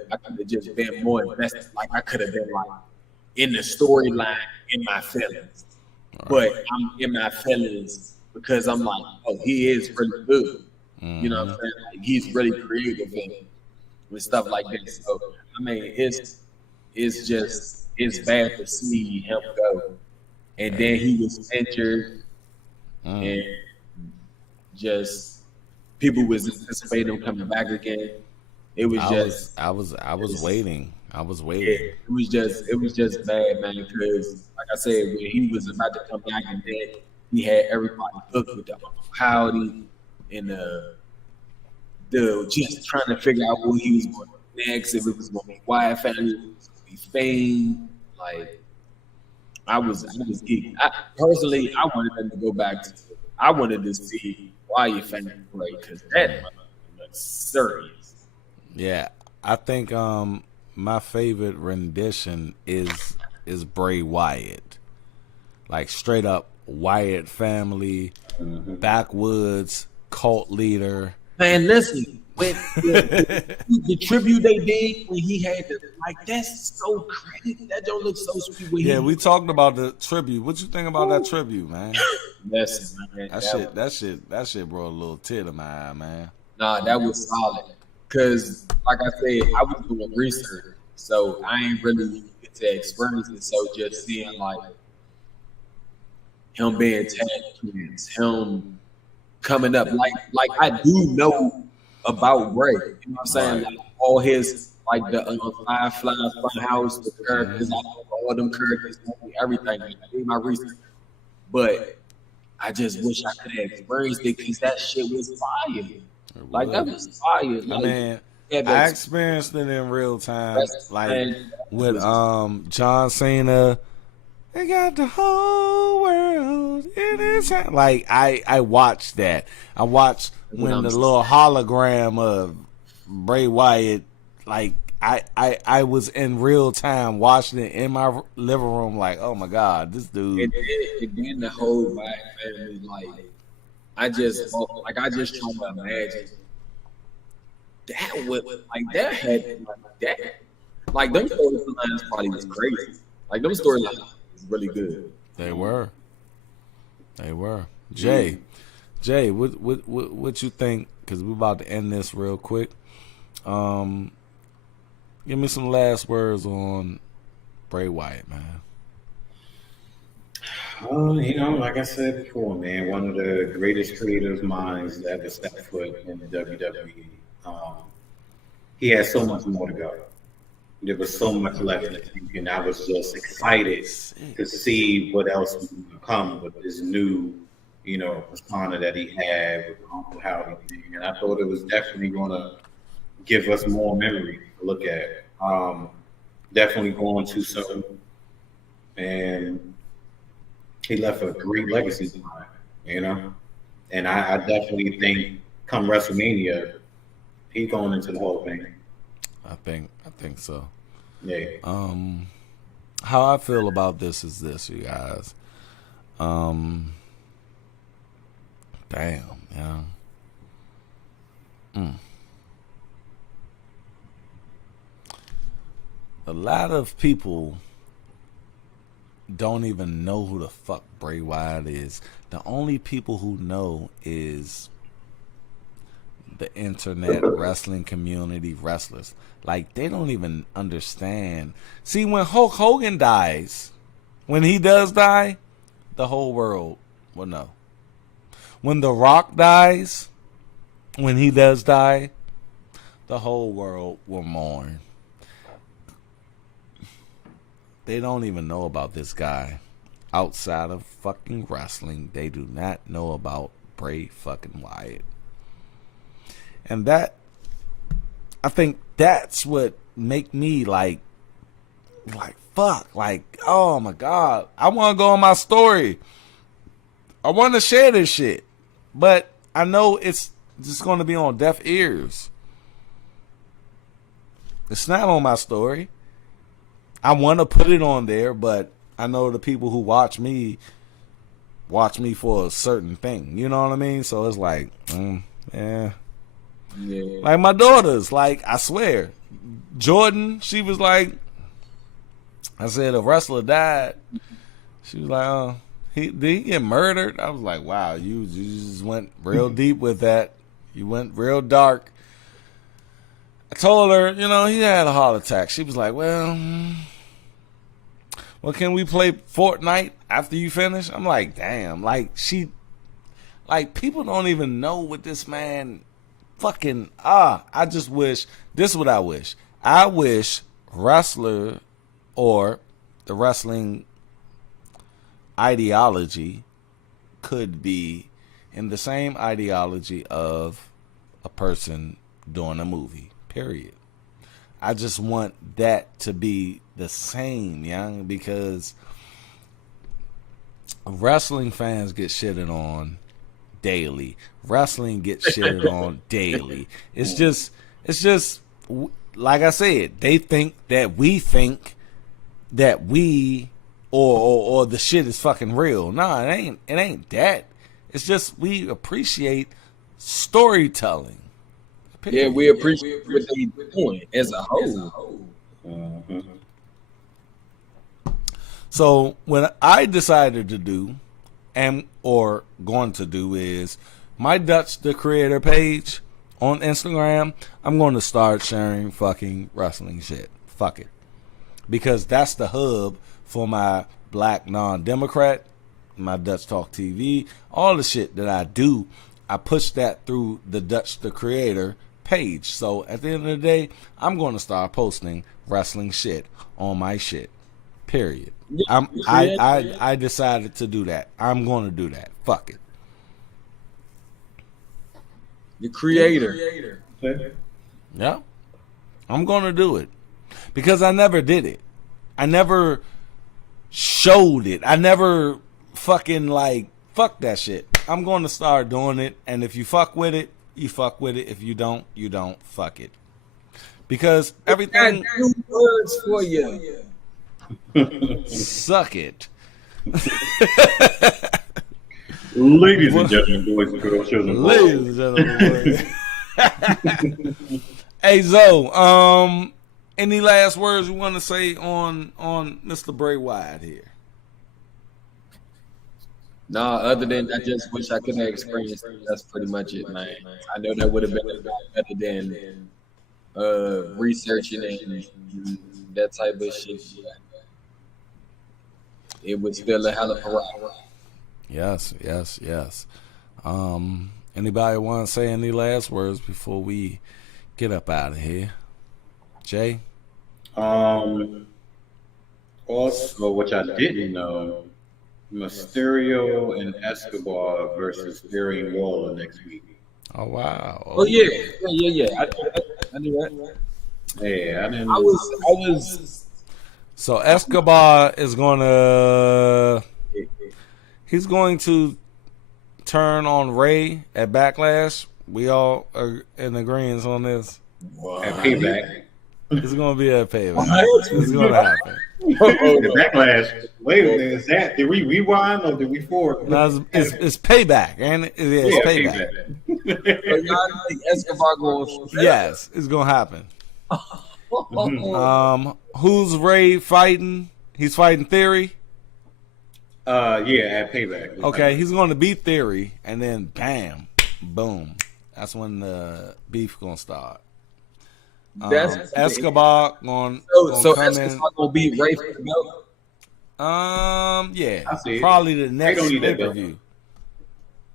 just been more invested. Like I could have been like in the storyline in my feelings, but I'm in my feelings because I'm like, oh, he is really good. You know what I'm saying? Like, he's really creative and stuff like this. So I mean, it's bad to see him go, and then he was injured, and just people was anticipating him coming back again. It was I was waiting. I was waiting. Yeah, it was just bad, man. Because like I said, when he was about to come back, and then he had everybody hooked with the howdy and the just trying to figure out what he was going to do next. If it was going to be Wyatt family, if it was going to be Fame. Like I was geeked. Personally, I wanted them to go back to. I wanted to see Wyatt family play because that was serious. Yeah, I think my favorite rendition is Bray Wyatt, like straight up Wyatt family, backwoods cult leader. Man, listen, when the tribute they did when he had the that's so crazy. That don't look so sweet. When we talked about the tribute. What you think about that tribute, man? Listen, man, that shit brought a little tear to my eye, man. Nah, that was solid. Cause like I said, I was doing research, so I ain't really get to experience it. So just seeing like him being tag twins, him coming up, like I do know about Bray. You know what I'm saying? Like all his like the Firefly Funhouse, the characters, I know all them characters, everything. I did my research, but I just wish I could have experienced it because that shit was fire. Like that was fire. Like, man, I experienced it in real time, like with John Cena. They got the whole world in his hand. Like I watched that. I watched when the little hologram of Bray Wyatt. Like I was in real time watching it in my living room. Like, oh my god, this dude. And then the whole Wyatt family, like I just try to imagine that would that had that them storylines probably was crazy. Like them storylines was really good. They were. Jay, what you think? Because we're about to end this real quick. Give me some last words on Bray Wyatt, man. Like I said before, man, one of the greatest creative minds that ever stepped foot in the WWE. He had so much more to go. There was so much left in the tank, and I was just excited to see what else was going to come with this new, persona that he had with Uncle Howdy thing. And I thought it was definitely going to give us more memory to look at. Definitely going too soon, and he left a great legacy behind, And I definitely think come WrestleMania, he's going into the Hall of Fame. I think so. Yeah. How I feel about this is this, you guys. Damn, yeah. A lot of people don't even know who the fuck Bray Wyatt is. The only people who know is the internet wrestling community wrestlers. Like, they don't even understand. See, when Hulk Hogan dies, when he does die, the whole world will know. When The Rock dies, when he does die, the whole world will mourn. They don't even know about this guy. Outside of fucking wrestling, they do not know about Bray fucking Wyatt. And that, I think that's what make me like fuck, like, oh my God, I want to go on my story. I want to share this shit, but I know it's just going to be on deaf ears. It's not on my story. I want to put it on there, but I know the people who watch me for a certain thing. You know what I mean? So it's like, yeah. Like my daughters, like, I swear, Jordan, she was like, I said, a wrestler died. She was like, oh, did he get murdered? I was like, wow, you just went real deep with that. You went real dark. I told her, he had a heart attack. She was like, well, can we play Fortnite after you finish? I'm like, damn. Like, people don't even know what this man fucking, I just wish, this is what I wish. I wish wrestler or the wrestling ideology could be in the same ideology of a person doing a movie, period. I just want that to be the same, young, because wrestling fans get shitted on daily. Wrestling gets shitted on daily. It's just like I said, they think that we or the shit is fucking real. Nah, it ain't that. It's just we appreciate storytelling. Yeah, we appreciate what they doing as a whole. Mm-hmm. So when I decided to do, or going to do, is my Dutch the Creator page on Instagram, I'm going to start sharing fucking wrestling shit. Fuck it. Because that's the hub for my Black Non-Democrat, my Dutch Talk TV, all the shit that I do, I push that through the Dutch the Creator page. So at the end of the day, I'm going to start posting wrestling shit on my shit. Period. I decided to do that. I'm going to do that. Fuck it. The creator. Yeah. I'm going to do it. Because I never did it. I never showed it. I never fucking fuck that shit. I'm going to start doing it. And if you fuck with it, you fuck with it. If you don't, you don't. Fuck it. Because everything. I got 2 words for you. Suck it. Ladies and gentlemen, boys and girls, children. Ladies and gentlemen. Hey, Zoe, any last words you want to say on Mr. Bray Wyatt here? Nah, other than I just wish I could have experienced it. That's pretty much it, man. I know that would have been a lot better than researching and that type of shit. It was still a hell of a ride. Yes. Anybody want to say any last words before we get up out of here? Jay? Also, which I didn't know, Mysterio and Escobar versus Fury and Waller next week. Oh, wow. Oh, yeah. I knew that. Yeah, I didn't. I was. So Escobar is he's going to turn on Ray at Backlash? We all are in agreement on this. At Payback. It's gonna be a payback. It's gonna happen. The Backlash. Wait a minute, is that? Did we rewind or did we forward? No, it's payback, and it's payback. So y'all think Escobar going? Yes, it's gonna happen. Who's Ray fighting? He's fighting Theory. Yeah, at Payback. Okay, he's going to beat Theory, and then bam, boom. That's when the beef gonna start. Escobar going so come Escobar gonna beat Ray for the belt. Yeah, I see it. probably the next don't need that pay-per-view.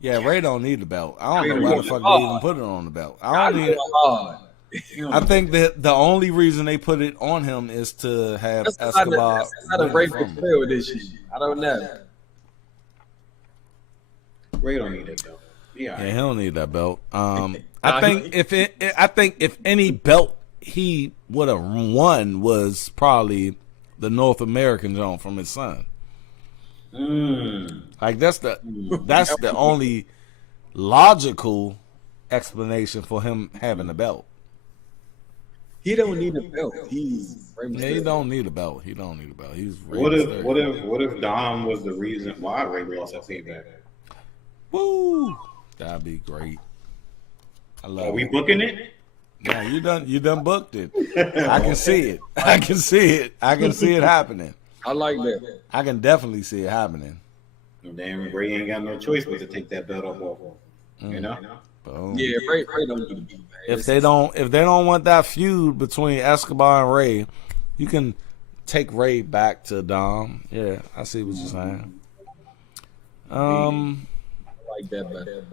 Yeah, Ray don't need the belt. I don't Ray know don't why the need fuck it. they even put it on the belt. I don't need it. I think that the only reason they put it on him is to have Escobar. That's not a Ray for real with this shit. I don't know. Ray don't need that belt. Yeah, he don't need that belt. I think if any belt he would have won was probably the North American zone from his son. Like that's the only logical explanation for him having a belt. He don't need a belt. He's He don't need a belt. He don't need a belt. He's What if Dom was the reason why Ray lost that Payback? Woo! That'd be great. I love Are we it. booking it? Yeah, you done booked it. I can see it. I can see it. I can see it happening. I like that. I can definitely see it happening. Damn, Ray ain't got no choice but to take that belt off. You know? Boom. Yeah, Ray don't need to beat, man. If they don't want that feud between Escobar and Ray, you can take Ray back to Dom. Yeah, I see what you're saying. I like that better.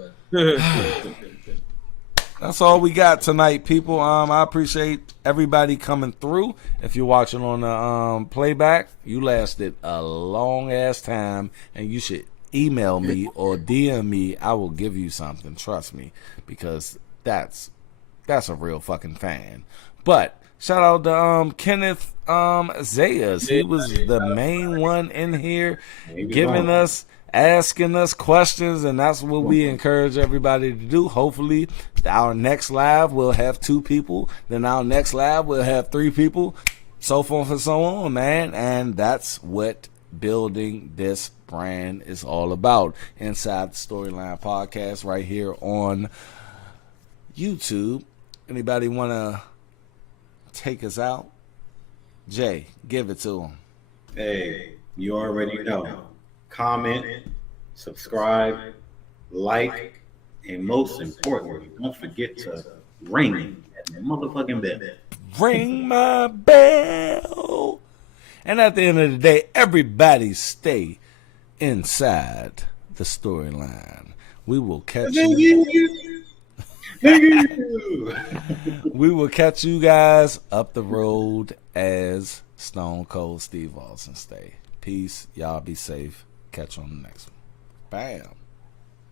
That's all we got tonight, people. I appreciate everybody coming through. If you're watching on the playback, you lasted a long ass time, and you should email me or DM me. I will give you something. Trust me, because that's a real fucking fan. But shout out to Kenneth Zayas. He was the main one in here, asking us questions, and that's what we encourage everybody to do. Hopefully our next live will have 2 people, then our next live will have 3 people, so forth and so on, man. And that's what building this brand is all about inside the Storyline Podcast right here on YouTube. Anybody want to take us out? Jay, give it to him. Hey, you already know. Comment, subscribe, like, and most importantly, don't forget to ring that motherfucking bell. Ring my bell. And at the end of the day, everybody stay inside the storyline. We will catch you. We will catch you guys up the road as Stone Cold Steve Austin stay. Peace. Y'all be safe. Catch you on the next one. Bam.